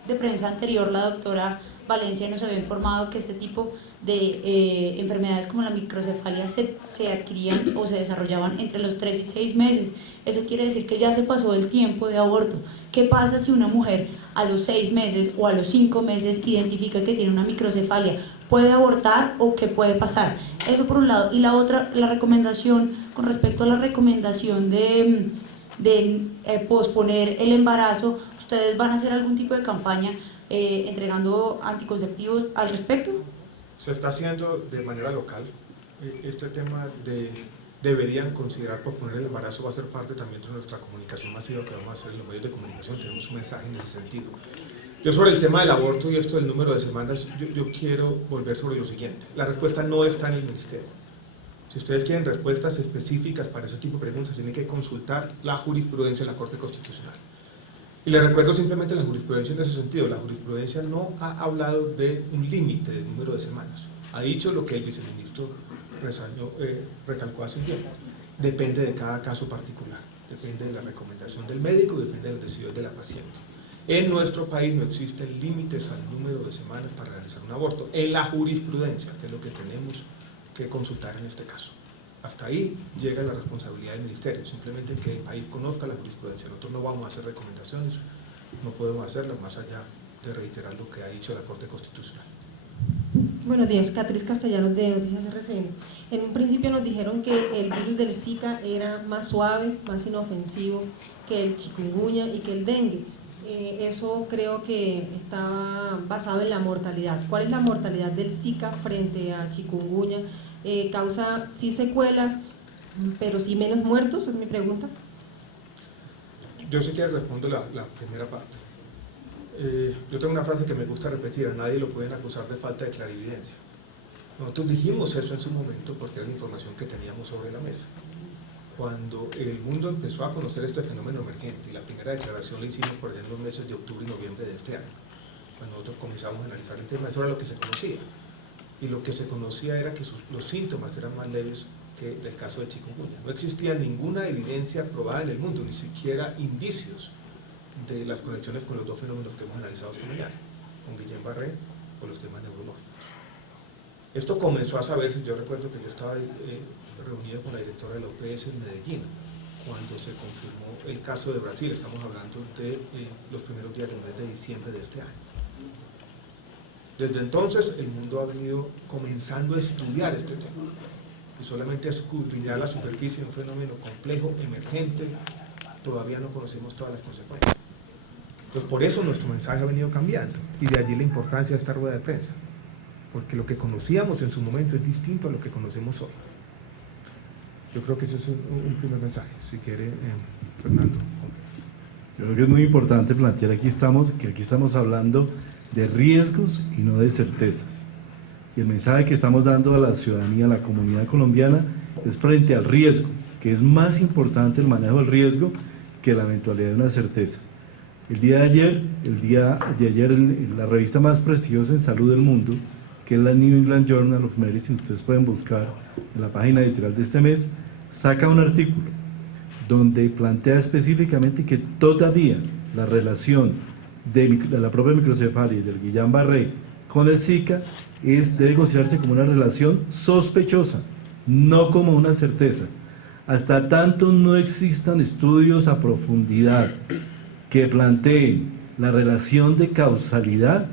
de prensa anterior la doctora Valencia nos había informado que este tipo de enfermedades como la microcefalia se adquirían o se desarrollaban entre los 3 y 6 meses. Eso quiere decir que ya se pasó el tiempo de aborto. ¿Qué pasa si una mujer a los 6 meses o a los 5 meses identifica que tiene una microcefalia? ¿Puede abortar o qué puede pasar? Eso por un lado. Y la otra, la recomendación, con respecto a la recomendación de posponer el embarazo, ¿ustedes van a hacer algún tipo de campaña entregando anticonceptivos al respecto? Se está haciendo de manera local. Este tema deberían considerar posponer el embarazo, va a ser parte también de nuestra comunicación masiva que vamos a hacer en los medios de comunicación. Tenemos un mensaje en ese sentido. Yo sobre el tema del aborto y esto del número de semanas, yo quiero volver sobre lo siguiente. La respuesta no está en el ministerio. Si ustedes quieren respuestas específicas para ese tipo de preguntas, tienen que consultar la jurisprudencia de la Corte Constitucional. Y les recuerdo simplemente la jurisprudencia en ese sentido. La jurisprudencia no ha hablado de un límite de número de semanas. Ha dicho lo que el viceministro recalcó hace un tiempo. Depende de cada caso particular. Depende de la recomendación del médico, depende de las decisiones de la paciente. En nuestro país no existen límites al número de semanas para realizar un aborto. En la jurisprudencia, que es lo que tenemos que consultar en este caso. Hasta ahí llega la responsabilidad del ministerio, simplemente que el país conozca la jurisprudencia. Nosotros no vamos a hacer recomendaciones, no podemos hacerlas más allá de reiterar lo que ha dicho la Corte Constitucional. Buenos días, Catriz Castellanos de Noticias RCN. En un principio nos dijeron que el virus del Zika era más suave, más inofensivo que el chikungunya y que el dengue. Eso creo que estaba basado en la mortalidad. ¿Cuál es la mortalidad del Zika frente a chikungunya? ¿Causa sí secuelas, pero sí menos muertos? Es mi pregunta. Yo sí que respondo la primera parte. Yo tengo una frase que me gusta repetir: a nadie lo pueden acusar de falta de clarividencia. Nosotros dijimos eso en su momento porque era la información que teníamos sobre la mesa. Cuando el mundo empezó a conocer este fenómeno emergente, y la primera declaración la hicimos por allá en los meses de octubre y noviembre de este año, cuando nosotros comenzamos a analizar el tema, eso era lo que se conocía. Y lo que se conocía era que los síntomas eran más leves que el caso de chikungunya. No existía ninguna evidencia probada en el mundo, ni siquiera indicios de las conexiones con los dos fenómenos que hemos analizado esta mañana, con Guillain-Barré o los temas neurológicos. Esto comenzó a saberse. Yo recuerdo que yo estaba reunido con la directora de la UPS en Medellín cuando se confirmó el caso de Brasil. Estamos hablando de los primeros días del mes de diciembre de este año. Desde entonces el mundo ha venido comenzando a estudiar este tema y solamente a escudriñar la superficie de un fenómeno complejo, emergente, todavía no conocemos todas las consecuencias. Entonces por eso nuestro mensaje ha venido cambiando y de allí la importancia de esta rueda de prensa, porque lo que conocíamos en su momento es distinto a lo que conocemos hoy. Yo creo que ese es un primer mensaje, si quiere Fernando. Yo creo que es muy importante plantear que aquí estamos hablando de riesgos y no de certezas. Y el mensaje que estamos dando a la ciudadanía, a la comunidad colombiana, es frente al riesgo, que es más importante el manejo del riesgo que la eventualidad de una certeza. El día de ayer, la revista más prestigiosa en salud del mundo, que es la New England Journal of Medicine, ustedes pueden buscar en la página editorial de este mes, saca un artículo donde plantea específicamente que todavía la relación de la propia microcefalia y del Guillain-Barré con el Zika debe considerarse como una relación sospechosa, no como una certeza. Hasta tanto no existan estudios a profundidad que planteen la relación de causalidad,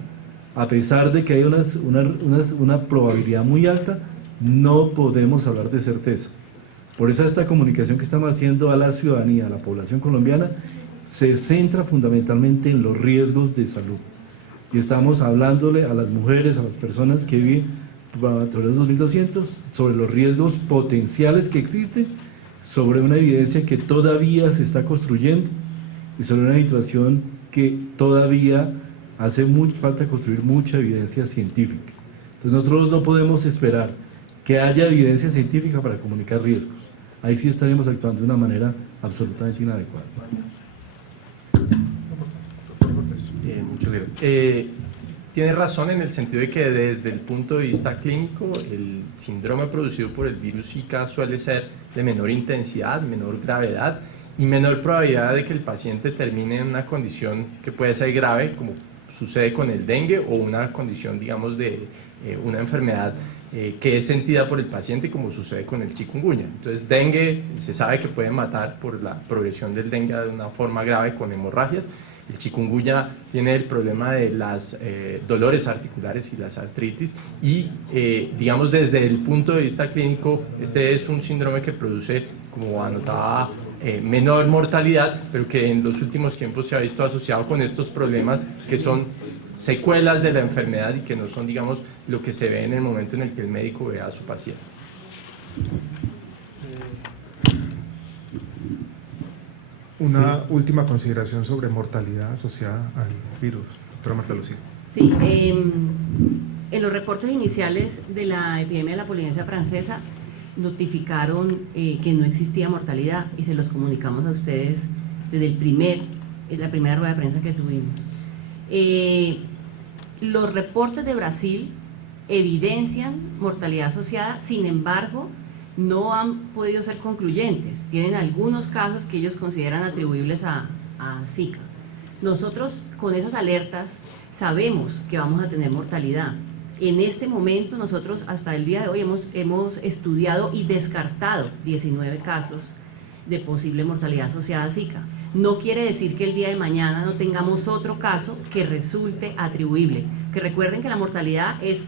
a pesar de que hay una probabilidad muy alta, no podemos hablar de certeza. Por eso esta comunicación que estamos haciendo a la ciudadanía, a la población colombiana, se centra fundamentalmente en los riesgos de salud. Y estamos hablándole a las mujeres, a las personas que viven sobre los 2200, sobre los riesgos potenciales que existen, sobre una evidencia que todavía se está construyendo y sobre una situación que todavía hace falta construir mucha evidencia científica. Entonces nosotros no podemos esperar que haya evidencia científica para comunicar riesgos. Ahí sí estaríamos actuando de una manera absolutamente inadecuada. Muchas gracias. Tiene razón en el sentido de que desde el punto de vista clínico el síndrome producido por el virus Zika suele ser de menor intensidad, menor gravedad y menor probabilidad de que el paciente termine en una condición que puede ser grave, como sucede con el dengue, o una condición, digamos, de una enfermedad que es sentida por el paciente, como sucede con el chikungunya. Entonces, dengue se sabe que puede matar por la progresión del dengue de una forma grave con hemorragias. El chikungunya tiene el problema de los dolores articulares y las artritis y, digamos, desde el punto de vista clínico, este es un síndrome que produce, como anotaba, menor mortalidad, pero que en los últimos tiempos se ha visto asociado con estos problemas que son secuelas de la enfermedad y que no son, digamos, lo que se ve en el momento en el que el médico ve a su paciente. Una última consideración sobre mortalidad asociada al virus, doctora Marta Lucía. Sí, en los reportes iniciales de la epidemia de la polinesia francesa notificaron que no existía mortalidad y se los comunicamos a ustedes desde la primera rueda de prensa que tuvimos. Los reportes de Brasil evidencian mortalidad asociada, sin embargo, no han podido ser concluyentes. Tienen algunos casos que ellos consideran atribuibles a Zika. Nosotros, con esas alertas, sabemos que vamos a tener mortalidad. En este momento, nosotros hasta el día de hoy hemos estudiado y descartado 19 casos de posible mortalidad asociada a Zika. No quiere decir que el día de mañana no tengamos otro caso que resulte atribuible. Que recuerden que la mortalidad es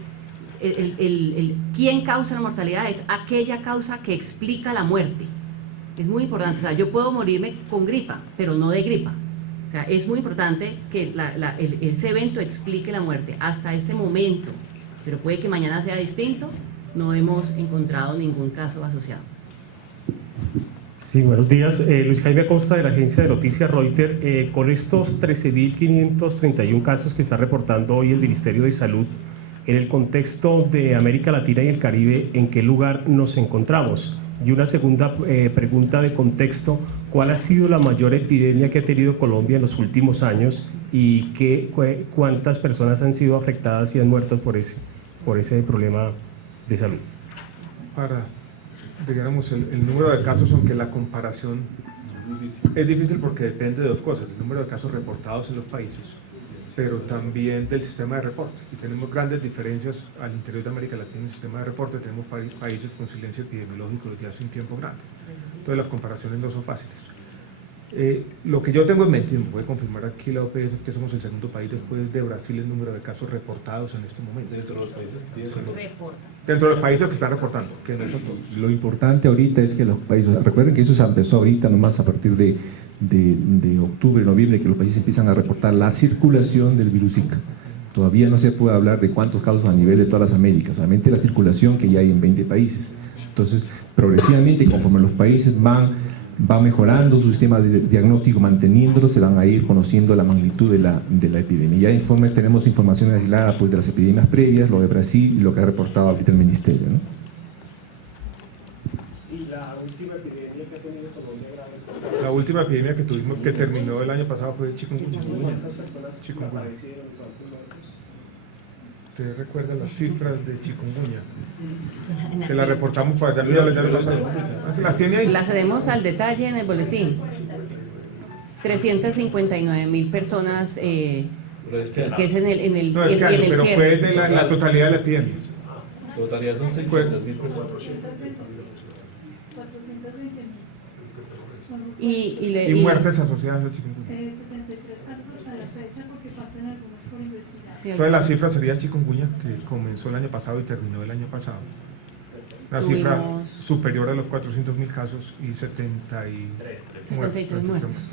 ¿quién causa la mortalidad? Es aquella causa que explica la muerte. Es muy importante. O sea, yo puedo morirme con gripa, pero no de gripa. O sea, es muy importante que ese evento explique la muerte. Hasta este momento, pero puede que mañana sea distinto, no hemos encontrado ningún caso asociado. Sí, buenos días. Luis Jaime Acosta, de la agencia de noticias Reuters. Con estos 13.531 casos que está reportando hoy el Ministerio de Salud, en el contexto de América Latina y el Caribe, ¿en qué lugar nos encontramos? Y una segunda pregunta de contexto, ¿cuál ha sido la mayor epidemia que ha tenido Colombia en los últimos años y cuántas personas han sido afectadas y han muerto por ese problema de salud? Para, digamos, el número de casos, aunque la comparación es difícil porque depende de dos cosas: el número de casos reportados en los países, pero también del sistema de reporte. Y tenemos grandes diferencias al interior de América Latina en el sistema de reporte. Tenemos países con silencio epidemiológico desde hace un tiempo grande. Entonces las comparaciones no son fáciles. Lo que yo tengo en mente, y me puede confirmar aquí la OPS, es que somos el segundo país después de Brasil el número de casos reportados en este momento. Dentro de los países que tienen Dentro de los países que están reportando, que no son todos. Lo importante ahorita es que los países, recuerden que eso se empezó ahorita nomás a partir de octubre, noviembre, que los países empiezan a reportar la circulación del virus Zika. Todavía no se puede hablar de cuántos casos a nivel de todas las Américas, solamente la circulación que ya hay en 20 países. Entonces, progresivamente, conforme los países van mejorando su sistema de diagnóstico, manteniéndolo, se van a ir conociendo la magnitud de la epidemia. Ya tenemos información aislada pues, de las epidemias previas, lo de Brasil y lo que ha reportado ahorita el Ministerio, ¿no? ¿Y la última epidemia que ha tenido Colombia grave? La última epidemia que tuvimos, que terminó el año pasado, fue chikungunya. ¿Cuántas personas aparecieron? ¿Cuántos muertos? ¿Usted recuerda las cifras de chikungunya? Que las reportamos para allá. ¿Las tiene ahí? Las tenemos al detalle en el boletín. 359.000 personas, que es en el No, este año, pero fue de la totalidad de la epidemia. La totalidad son 600.000 personas. Y muertes asociadas a chikungunya. 73 casos hasta la fecha, porque faltan algunos por investigar. Entonces la cifra sería chikungunya, que comenzó el año pasado y terminó el año pasado. Una cifra superior a los 400.000 casos y 73 muertos.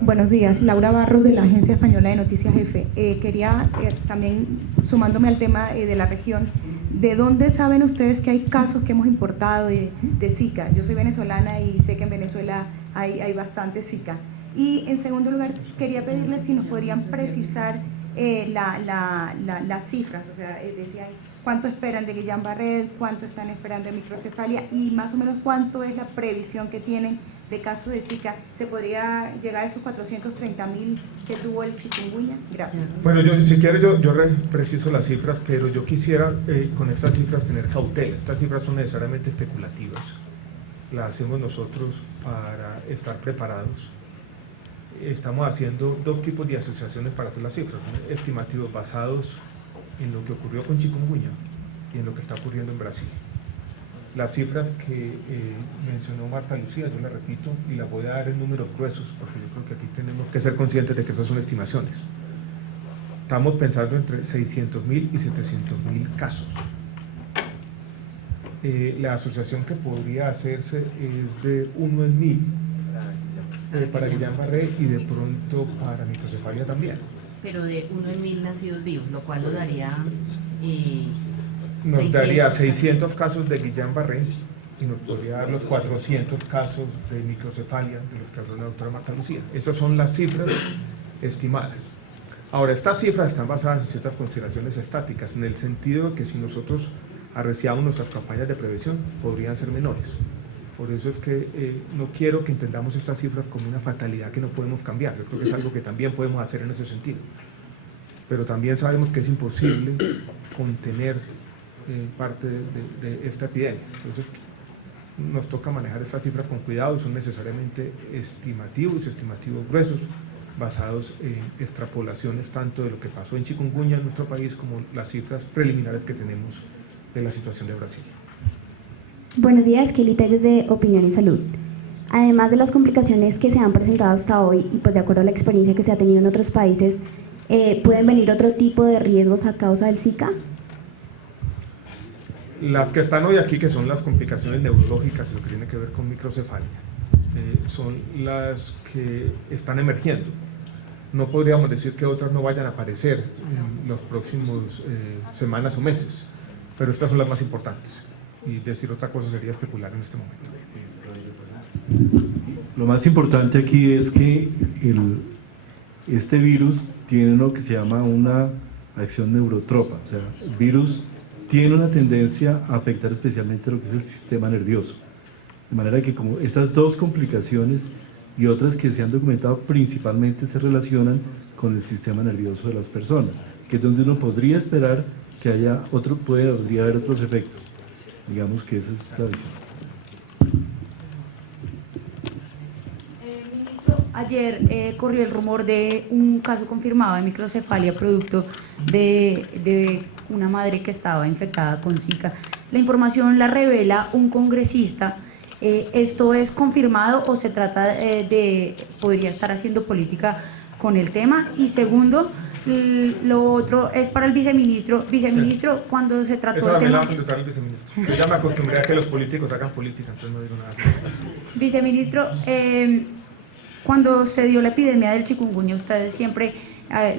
Buenos días, Laura Barros de la Agencia Española de Noticias F. Quería también, sumándome al tema de la región, ¿de dónde saben ustedes que hay casos que hemos importado de Zika? Yo soy venezolana y sé que en Venezuela hay bastante Zika. Y en segundo lugar, quería pedirles si nos podrían precisar las cifras, o sea, decían cuánto esperan de Guillain-Barré, cuánto están esperando de microcefalia y más o menos cuánto es la previsión que tienen de casos de Zika. ¿Se podría llegar a esos 430.000 que tuvo el chikungunya? Gracias. Bueno, si quiere yo preciso las cifras, pero yo quisiera con estas cifras tener cautela. Estas cifras son necesariamente especulativas. Las hacemos nosotros para estar preparados. Estamos haciendo dos tipos de asociaciones para hacer las cifras, ¿no? Estimativos basados en lo que ocurrió con chikungunya y en lo que está ocurriendo en Brasil. Las cifras que mencionó Marta Lucía, yo las repito y las voy a dar en números gruesos, porque yo creo que aquí tenemos que ser conscientes de que esas son estimaciones. Estamos pensando entre 600.000 y 700.000 casos. La asociación que podría hacerse es de 1 en 1000 para Guillain-Barré y de pronto para microcefalia también. Pero de 1 en 1000 nacidos vivos, lo cual nos daría... nos daría 600 casos de Guillain-Barré y nos podría dar los 400 casos de microcefalia de los que habló la doctora Marta Lucía. Esas son las cifras estimadas. Ahora, estas cifras están basadas en ciertas consideraciones estáticas, en el sentido de que si nosotros arreciamos nuestras campañas de prevención, podrían ser menores. Por eso es que no quiero que entendamos estas cifras como una fatalidad que no podemos cambiar. Yo creo que es algo que también podemos hacer en ese sentido. Pero también sabemos que es imposible contener parte de esta epidemia. Entonces, nos toca manejar estas cifras con cuidado, son necesariamente estimativos gruesos, basados en extrapolaciones tanto de lo que pasó en chikungunya en nuestro país como las cifras preliminares que tenemos de la situación de Brasil. Buenos días, Kelly Telles de Opinión y Salud. Además de las complicaciones que se han presentado hasta hoy y pues de acuerdo a la experiencia que se ha tenido en otros países, ¿pueden venir otro tipo de riesgos a causa del Zika? Las que están hoy aquí, que son las complicaciones neurológicas, lo que tiene que ver con microcefalia, son las que están emergiendo. No podríamos decir que otras no vayan a aparecer en los próximos semanas o meses, pero estas son las más importantes. Y decir otra cosa sería especular en este momento. Lo más importante aquí es que este virus tiene lo que se llama una acción neurotropa, o sea, el virus tiene una tendencia a afectar especialmente lo que es el sistema nervioso. De manera que como estas dos complicaciones y otras que se han documentado principalmente se relacionan con el sistema nervioso de las personas, que es donde uno podría esperar que haya podría haber otros efectos. Digamos que esa es la visión. Ministro, ayer corrió el rumor de un caso confirmado de microcefalia producto de una madre que estaba infectada con Zika. La información la revela un congresista ¿Esto es confirmado o se trata podría estar haciendo política con el tema? Y segundo, lo otro es para el viceministro. Viceministro, sí. Cuando se trató eso del tema... Eso también la va a contestar el viceministro. Yo ya me acostumbré a que los políticos hagan política, entonces no digo nada. Viceministro, cuando se dio la epidemia del chikungunya, ustedes siempre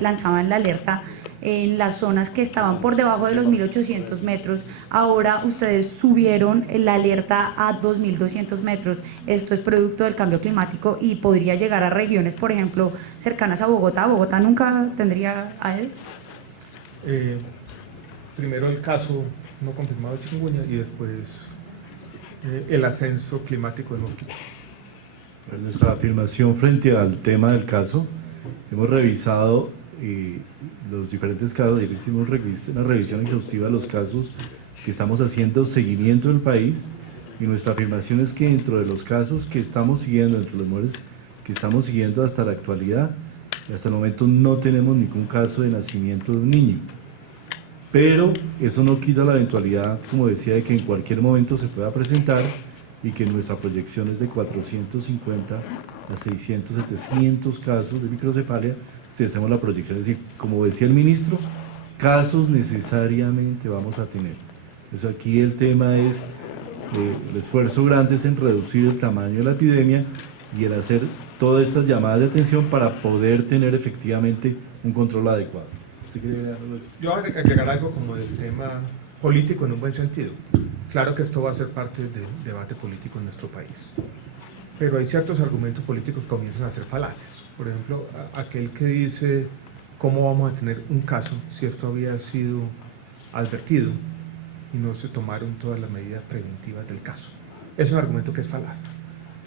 lanzaban la alerta en las zonas que estaban por debajo de los 1.800 metros. Ahora ustedes subieron la alerta a 2.200 metros. Esto es producto del cambio climático y podría llegar a regiones, por ejemplo, cercanas a Bogotá. ¿Bogotá nunca tendría AES? Primero el caso no confirmado de chikungunya y después el ascenso climático del mosquito. Nuestra afirmación frente al tema del caso, hemos revisado los diferentes casos, y hicimos una revisión exhaustiva de los casos que estamos haciendo seguimiento del país, y nuestra afirmación es que dentro de los casos que estamos siguiendo, entre los muertes que estamos siguiendo hasta la actualidad, hasta el momento no tenemos ningún caso de nacimiento de un niño. Pero eso no quita la eventualidad, como decía, de que en cualquier momento se pueda presentar, y que nuestra proyección es de 450 a 600, 700 casos de microcefalia si hacemos la proyección. Es decir, como decía el ministro, casos necesariamente vamos a tener. Eso aquí el tema es, el esfuerzo grande es en reducir el tamaño de la epidemia y en hacer todas estas llamadas de atención para poder tener efectivamente un control adecuado. ¿Usted quiere agregarlo eso? Yo voy a agregar algo como del tema político en un buen sentido. Claro que esto va a ser parte del debate político en nuestro país, pero hay ciertos argumentos políticos que comienzan a ser falaces. Por ejemplo, aquel que dice cómo vamos a tener un caso si esto había sido advertido y no se tomaron todas las medidas preventivas del caso. Es un argumento que es falaz,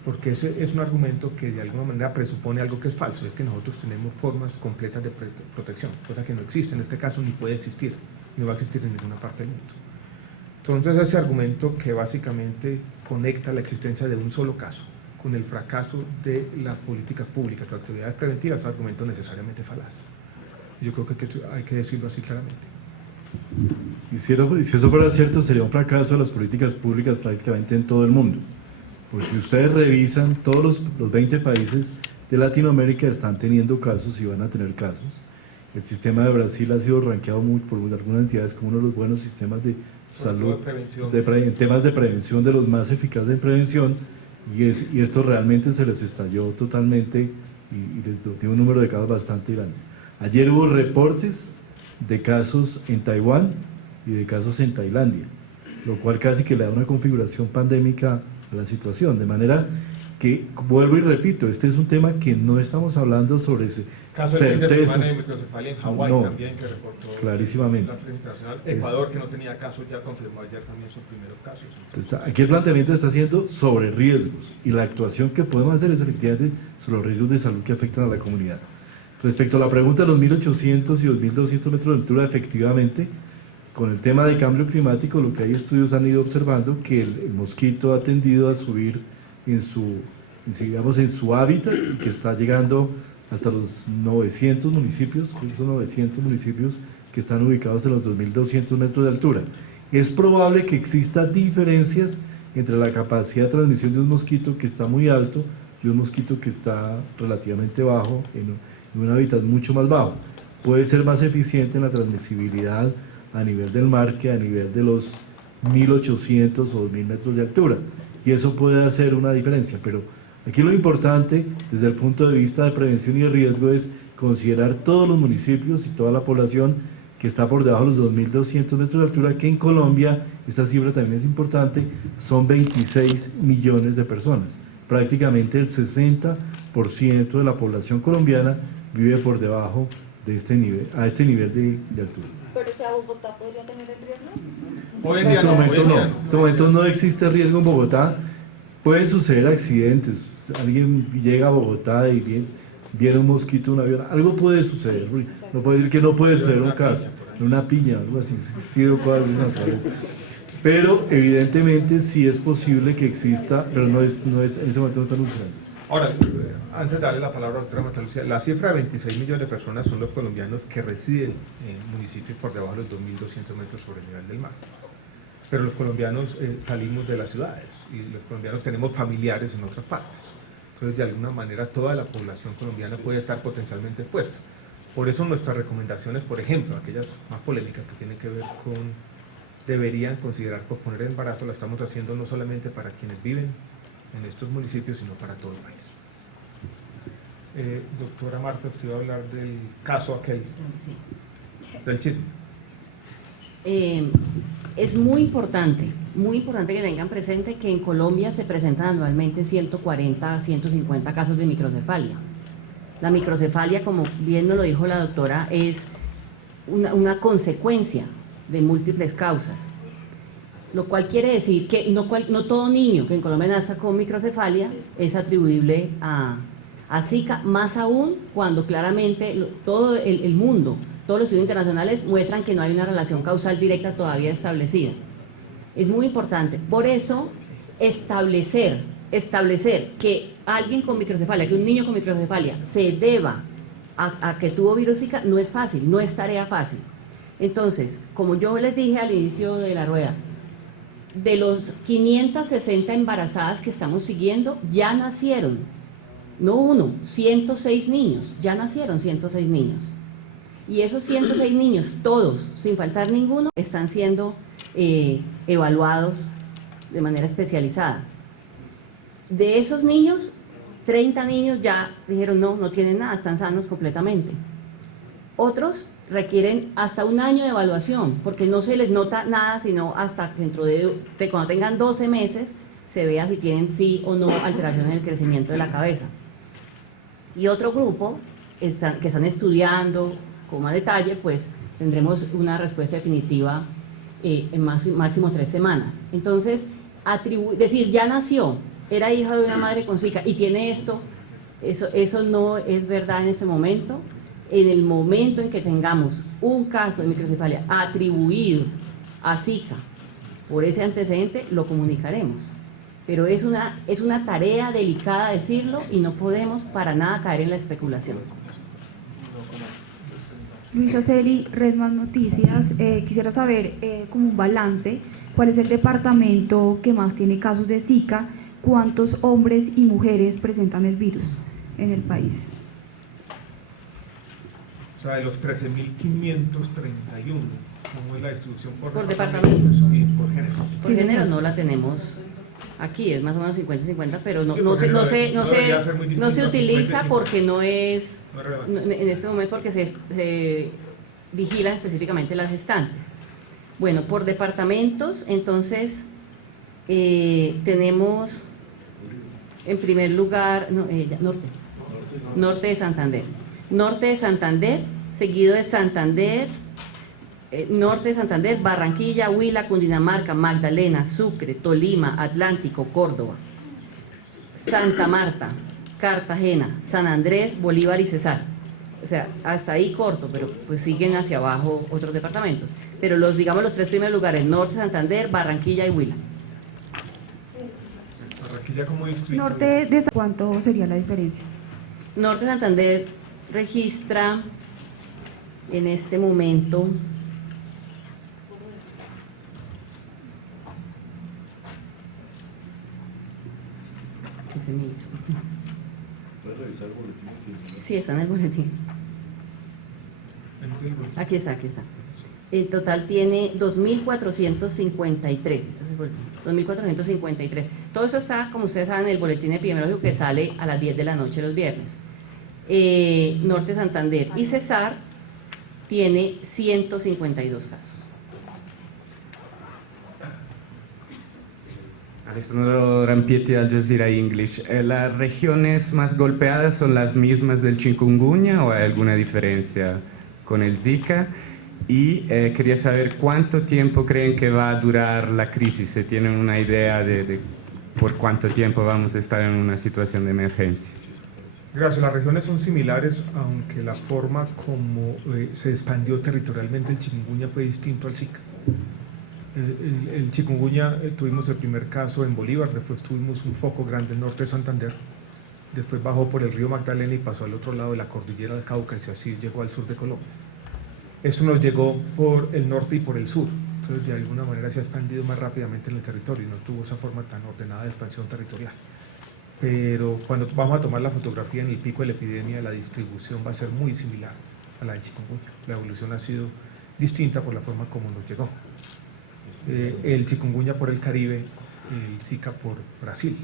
porque ese es un argumento que de alguna manera presupone algo que es falso, es que nosotros tenemos formas completas de protección, cosa que no existe en este caso ni puede existir, ni va a existir en ninguna parte del mundo. Entonces ese argumento que básicamente conecta la existencia de un solo caso con el fracaso de las políticas públicas, las actividades preventivas, es un argumento necesariamente falaz. Yo creo que hay que decirlo así claramente. Y si eso fuera cierto, sería un fracaso de las políticas públicas prácticamente en todo el mundo. Porque si ustedes revisan, todos los 20 países de Latinoamérica están teniendo casos y van a tener casos. El sistema de Brasil ha sido rankeado por algunas entidades como uno de los buenos sistemas de salud, en temas de prevención, de los más eficaces en prevención, y esto realmente se les estalló totalmente y les dio un número de casos bastante grande. Ayer hubo reportes de casos en Taiwán y de casos en Tailandia, lo cual casi que le da una configuración pandémica a la situación, de manera que, vuelvo y repito, este es un tema que no estamos hablando sobre caso de microcefalia en Hawái no, también, que reportó clarísimamente. La prensa internacional. Ecuador, que no tenía casos, ya confirmó ayer también sus primeros casos. Entonces, aquí el planteamiento está haciendo sobre riesgos, y la actuación que podemos hacer es efectivamente sobre los riesgos de salud que afectan a la comunidad. Respecto a la pregunta de los 1.800 y 2.200 metros de altura, efectivamente, con el tema del cambio climático, lo que hay estudios han ido observando que el mosquito ha tendido a subir en su hábitat, y que está llegando hasta los 900 municipios, esos 900 municipios que están ubicados en los 2.200 metros de altura. Es probable que exista diferencias entre la capacidad de transmisión de un mosquito que está muy alto y un mosquito que está relativamente bajo, en un hábitat mucho más bajo. Puede ser más eficiente en la transmisibilidad a nivel del mar que a nivel de los 1.800 o 2.000 metros de altura, y eso puede hacer una diferencia, pero aquí lo importante desde el punto de vista de prevención y de riesgo es considerar todos los municipios y toda la población que está por debajo de los 2.200 metros de altura, que en Colombia, esta cifra también es importante, son 26 millones de personas. Prácticamente el 60% de la población colombiana vive por debajo de este nivel, a este nivel de altura. ¿Pero si a Bogotá podría tener el riesgo? Hoy en día en este momento no existe riesgo en Bogotá. Pueden suceder accidentes, alguien llega a Bogotá y viene un mosquito, un avión, algo puede suceder, no puede decir que no puede suceder un caso, una piña, algo así, existido con alguna naturaleza. Pero evidentemente sí es posible que exista, pero no es en ese momento no está anunciando. Ahora, antes de darle la palabra a la doctora Marta Lucía, la cifra de 26 millones de personas son los colombianos que residen en municipios por debajo de los 2.200 metros sobre el nivel del mar. pero los colombianos salimos de las ciudades y los colombianos tenemos familiares en otras partes. Entonces, de alguna manera, toda la población colombiana puede estar potencialmente expuesta. Por eso nuestras recomendaciones, por ejemplo, aquellas más polémicas que tienen que ver con deberían considerar posponer el embarazo, la estamos haciendo no solamente para quienes viven en estos municipios, sino para todo el país. Doctora Marta, usted va a hablar del caso aquel, del chisme. Es muy importante que tengan presente que en Colombia se presentan anualmente 140 a 150 casos de microcefalia. La microcefalia, como bien nos lo dijo la doctora, es una consecuencia de múltiples causas, lo cual quiere decir que no todo niño que en Colombia nazca con microcefalia es atribuible a Zika, más aún cuando claramente todo el mundo, todos los estudios internacionales muestran que no hay una relación causal directa todavía establecida. Es muy importante, por eso establecer que alguien con microcefalia, que un niño con microcefalia se deba a que tuvo virus Zika no es fácil, no es tarea fácil. Entonces, como yo les dije al inicio de la rueda, de los 560 embarazadas que estamos siguiendo, ya nacieron, no uno, 106 niños, ya nacieron 106 niños. Y esos 106 niños, todos, sin faltar ninguno, están siendo evaluados de manera especializada. De esos niños, 30 niños ya dijeron no tienen nada, están sanos completamente. Otros requieren hasta un año de evaluación, porque no se les nota nada, sino hasta dentro de cuando tengan 12 meses, se vea si tienen sí o no alteración en el crecimiento de la cabeza. Y otro grupo que están estudiando con más detalle, pues tendremos una respuesta definitiva en máximo 3 semanas. Entonces, decir ya nació, era hija de una madre con Zika y tiene esto, eso no es verdad en este momento. En el momento en que tengamos un caso de microcefalia atribuido a Zika por ese antecedente, lo comunicaremos. Pero es una tarea delicada decirlo y no podemos para nada caer en la especulación. Luisa Celi, Red Más Noticias, quisiera saber como un balance, ¿cuál es el departamento que más tiene casos de Zika? ¿Cuántos hombres y mujeres presentan el virus en el país? O sea, de los 13.531, ¿cómo es la distribución por departamentos y por género? Por género no la tenemos aquí, es más o menos 50-50, pero no se utiliza porque no es, en este momento porque se vigilan específicamente las gestantes. Bueno, por departamentos, entonces, tenemos en primer lugar, Norte de Santander. Norte de Santander, seguido de Santander, Norte de Santander, Barranquilla, Huila, Cundinamarca, Magdalena, Sucre, Tolima, Atlántico, Córdoba, Santa Marta, Cartagena, San Andrés, Bolívar y Cesar. O sea, hasta ahí corto, pero pues siguen hacia abajo otros departamentos. Pero los 3 primeros lugares, Norte, Santander, Barranquilla y Huila. Barranquilla como distrito. Norte de ¿cuánto sería la diferencia? Norte de Santander registra en este momento ¿qué se me hizo? ¿Puedes revisar el boletín? Sí, está en el boletín. Aquí está. En total tiene 2.453. Este es el boletín. 2.453. Todo eso está, como ustedes saben, en el boletín epidemiológico que sale a las 10 de la noche los viernes. Norte de Santander y Cesar tiene 152 casos. Alessandro Rampietti, Al Jazeera English. ¿Las regiones más golpeadas son las mismas del chikungunya o hay alguna diferencia con el Zika? Y quería saber cuánto tiempo creen que va a durar la crisis. ¿Se tienen una idea de por cuánto tiempo vamos a estar en una situación de emergencia? Gracias. Las regiones son similares, aunque la forma como se expandió territorialmente el chikungunya fue distinto al Zika. El chikungunya tuvimos el primer caso en Bolívar, después tuvimos un foco grande en Norte de Santander, después bajó por el río Magdalena y pasó al otro lado de la cordillera del Cauca y así llegó al sur de Colombia. Eso nos llegó por el norte y por el sur. entonces de alguna manera se ha expandido más rápidamente en el territorio y no tuvo esa forma tan ordenada de expansión territorial. Pero cuando vamos a tomar la fotografía en el pico de la epidemia, la distribución va a ser muy similar a la de chikungunya. La evolución ha sido distinta por la forma como nos llegó. El chikungunya por el Caribe, el Zika por Brasil.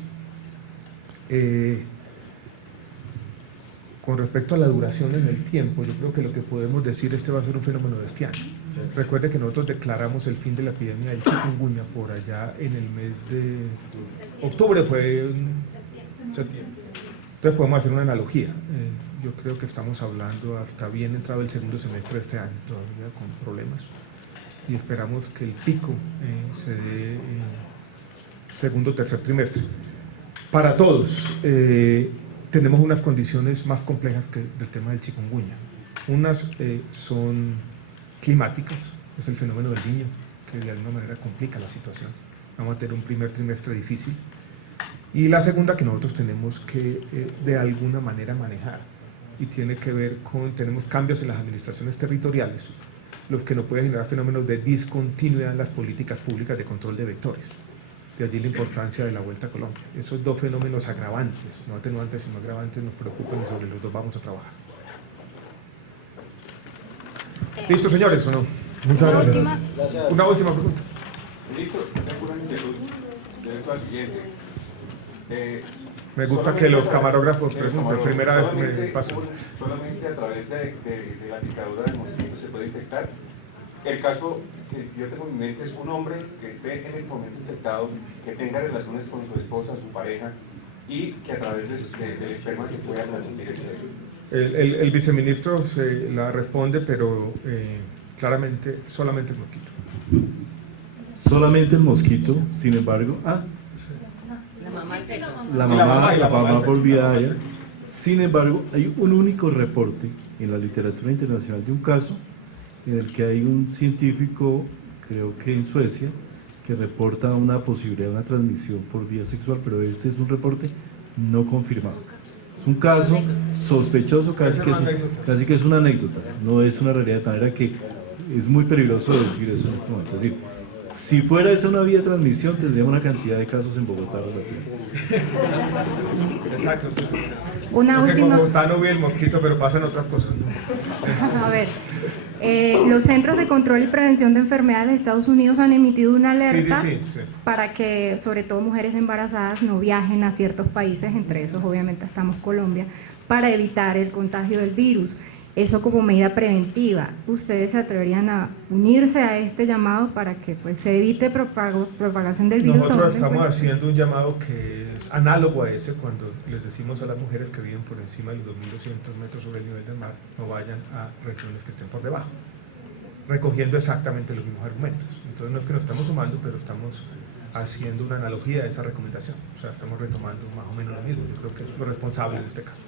Con respecto a la duración en el tiempo, yo creo que lo que podemos decir este va a ser un fenómeno de este año. Recuerde que nosotros declaramos el fin de la epidemia del chikungunya por allá en el mes de octubre, fue entonces podemos hacer una analogía. Yo creo que estamos hablando hasta bien entrado el segundo semestre de este año, todavía con problemas, y esperamos que el pico se dé segundo o tercer trimestre. Para todos, tenemos unas condiciones más complejas que del tema del chikungunya. Unas son climáticas, es el fenómeno del Niño, que de alguna manera complica la situación. Vamos a tener un primer trimestre difícil. Y la segunda que nosotros tenemos que de alguna manera manejar, y tiene que ver con, tenemos cambios en las administraciones territoriales, los que nos pueden generar fenómenos de discontinuidad en las políticas públicas de control de vectores. De allí la importancia de la Vuelta a Colombia. Esos dos fenómenos agravantes, no atenuantes sino agravantes, nos preocupan y sobre los dos vamos a trabajar. ¿Listo, señores, o no? Muchas gracias. Una última pregunta. Listo, tengo una inquietud. Es la siguiente. Me gusta que los camarógrafos pregunten, primera vez me pasa. Solamente a través de la picadura del mosquito se puede infectar. El caso que yo tengo en mente es un hombre que esté en este momento infectado, que tenga relaciones con su esposa, su pareja, y que a través del esperma se pueda transmitir ese. El viceministro se la responde, pero claramente solamente el mosquito. Solamente el mosquito, sin embargo, la mamá por vía aérea. Sin embargo, hay un único reporte en la literatura internacional de un caso en el que hay un científico, creo que en Suecia, que reporta una posibilidad de una transmisión por vía sexual, pero este es un reporte no confirmado. Es un caso sospechoso, casi que es una anécdota, no es una realidad, de manera que es muy peligroso decir eso en este momento. Es decir, si fuera esa una vía de transmisión, tendríamos una cantidad de casos en Bogotá. Exacto. Una porque última. En Bogotá no vi el mosquito, pero pasan otras cosas. A ver, los Centros de Control y Prevención de Enfermedades de Estados Unidos han emitido una alerta sí. para que, sobre todo mujeres embarazadas, no viajen a ciertos países, entre esos obviamente estamos Colombia, para evitar el contagio del virus. Eso como medida preventiva. ¿Ustedes se atreverían a unirse a este llamado para que pues, se evite propagación del virus? Nosotros estamos haciendo un llamado que es análogo a ese, cuando les decimos a las mujeres que viven por encima de los 2.200 metros sobre el nivel del mar, no vayan a regiones que estén por debajo, recogiendo exactamente los mismos argumentos. Entonces no es que nos estamos sumando, pero estamos haciendo una analogía a esa recomendación. O sea, estamos retomando más o menos lo mismo. Yo creo que eso es lo responsable en este caso.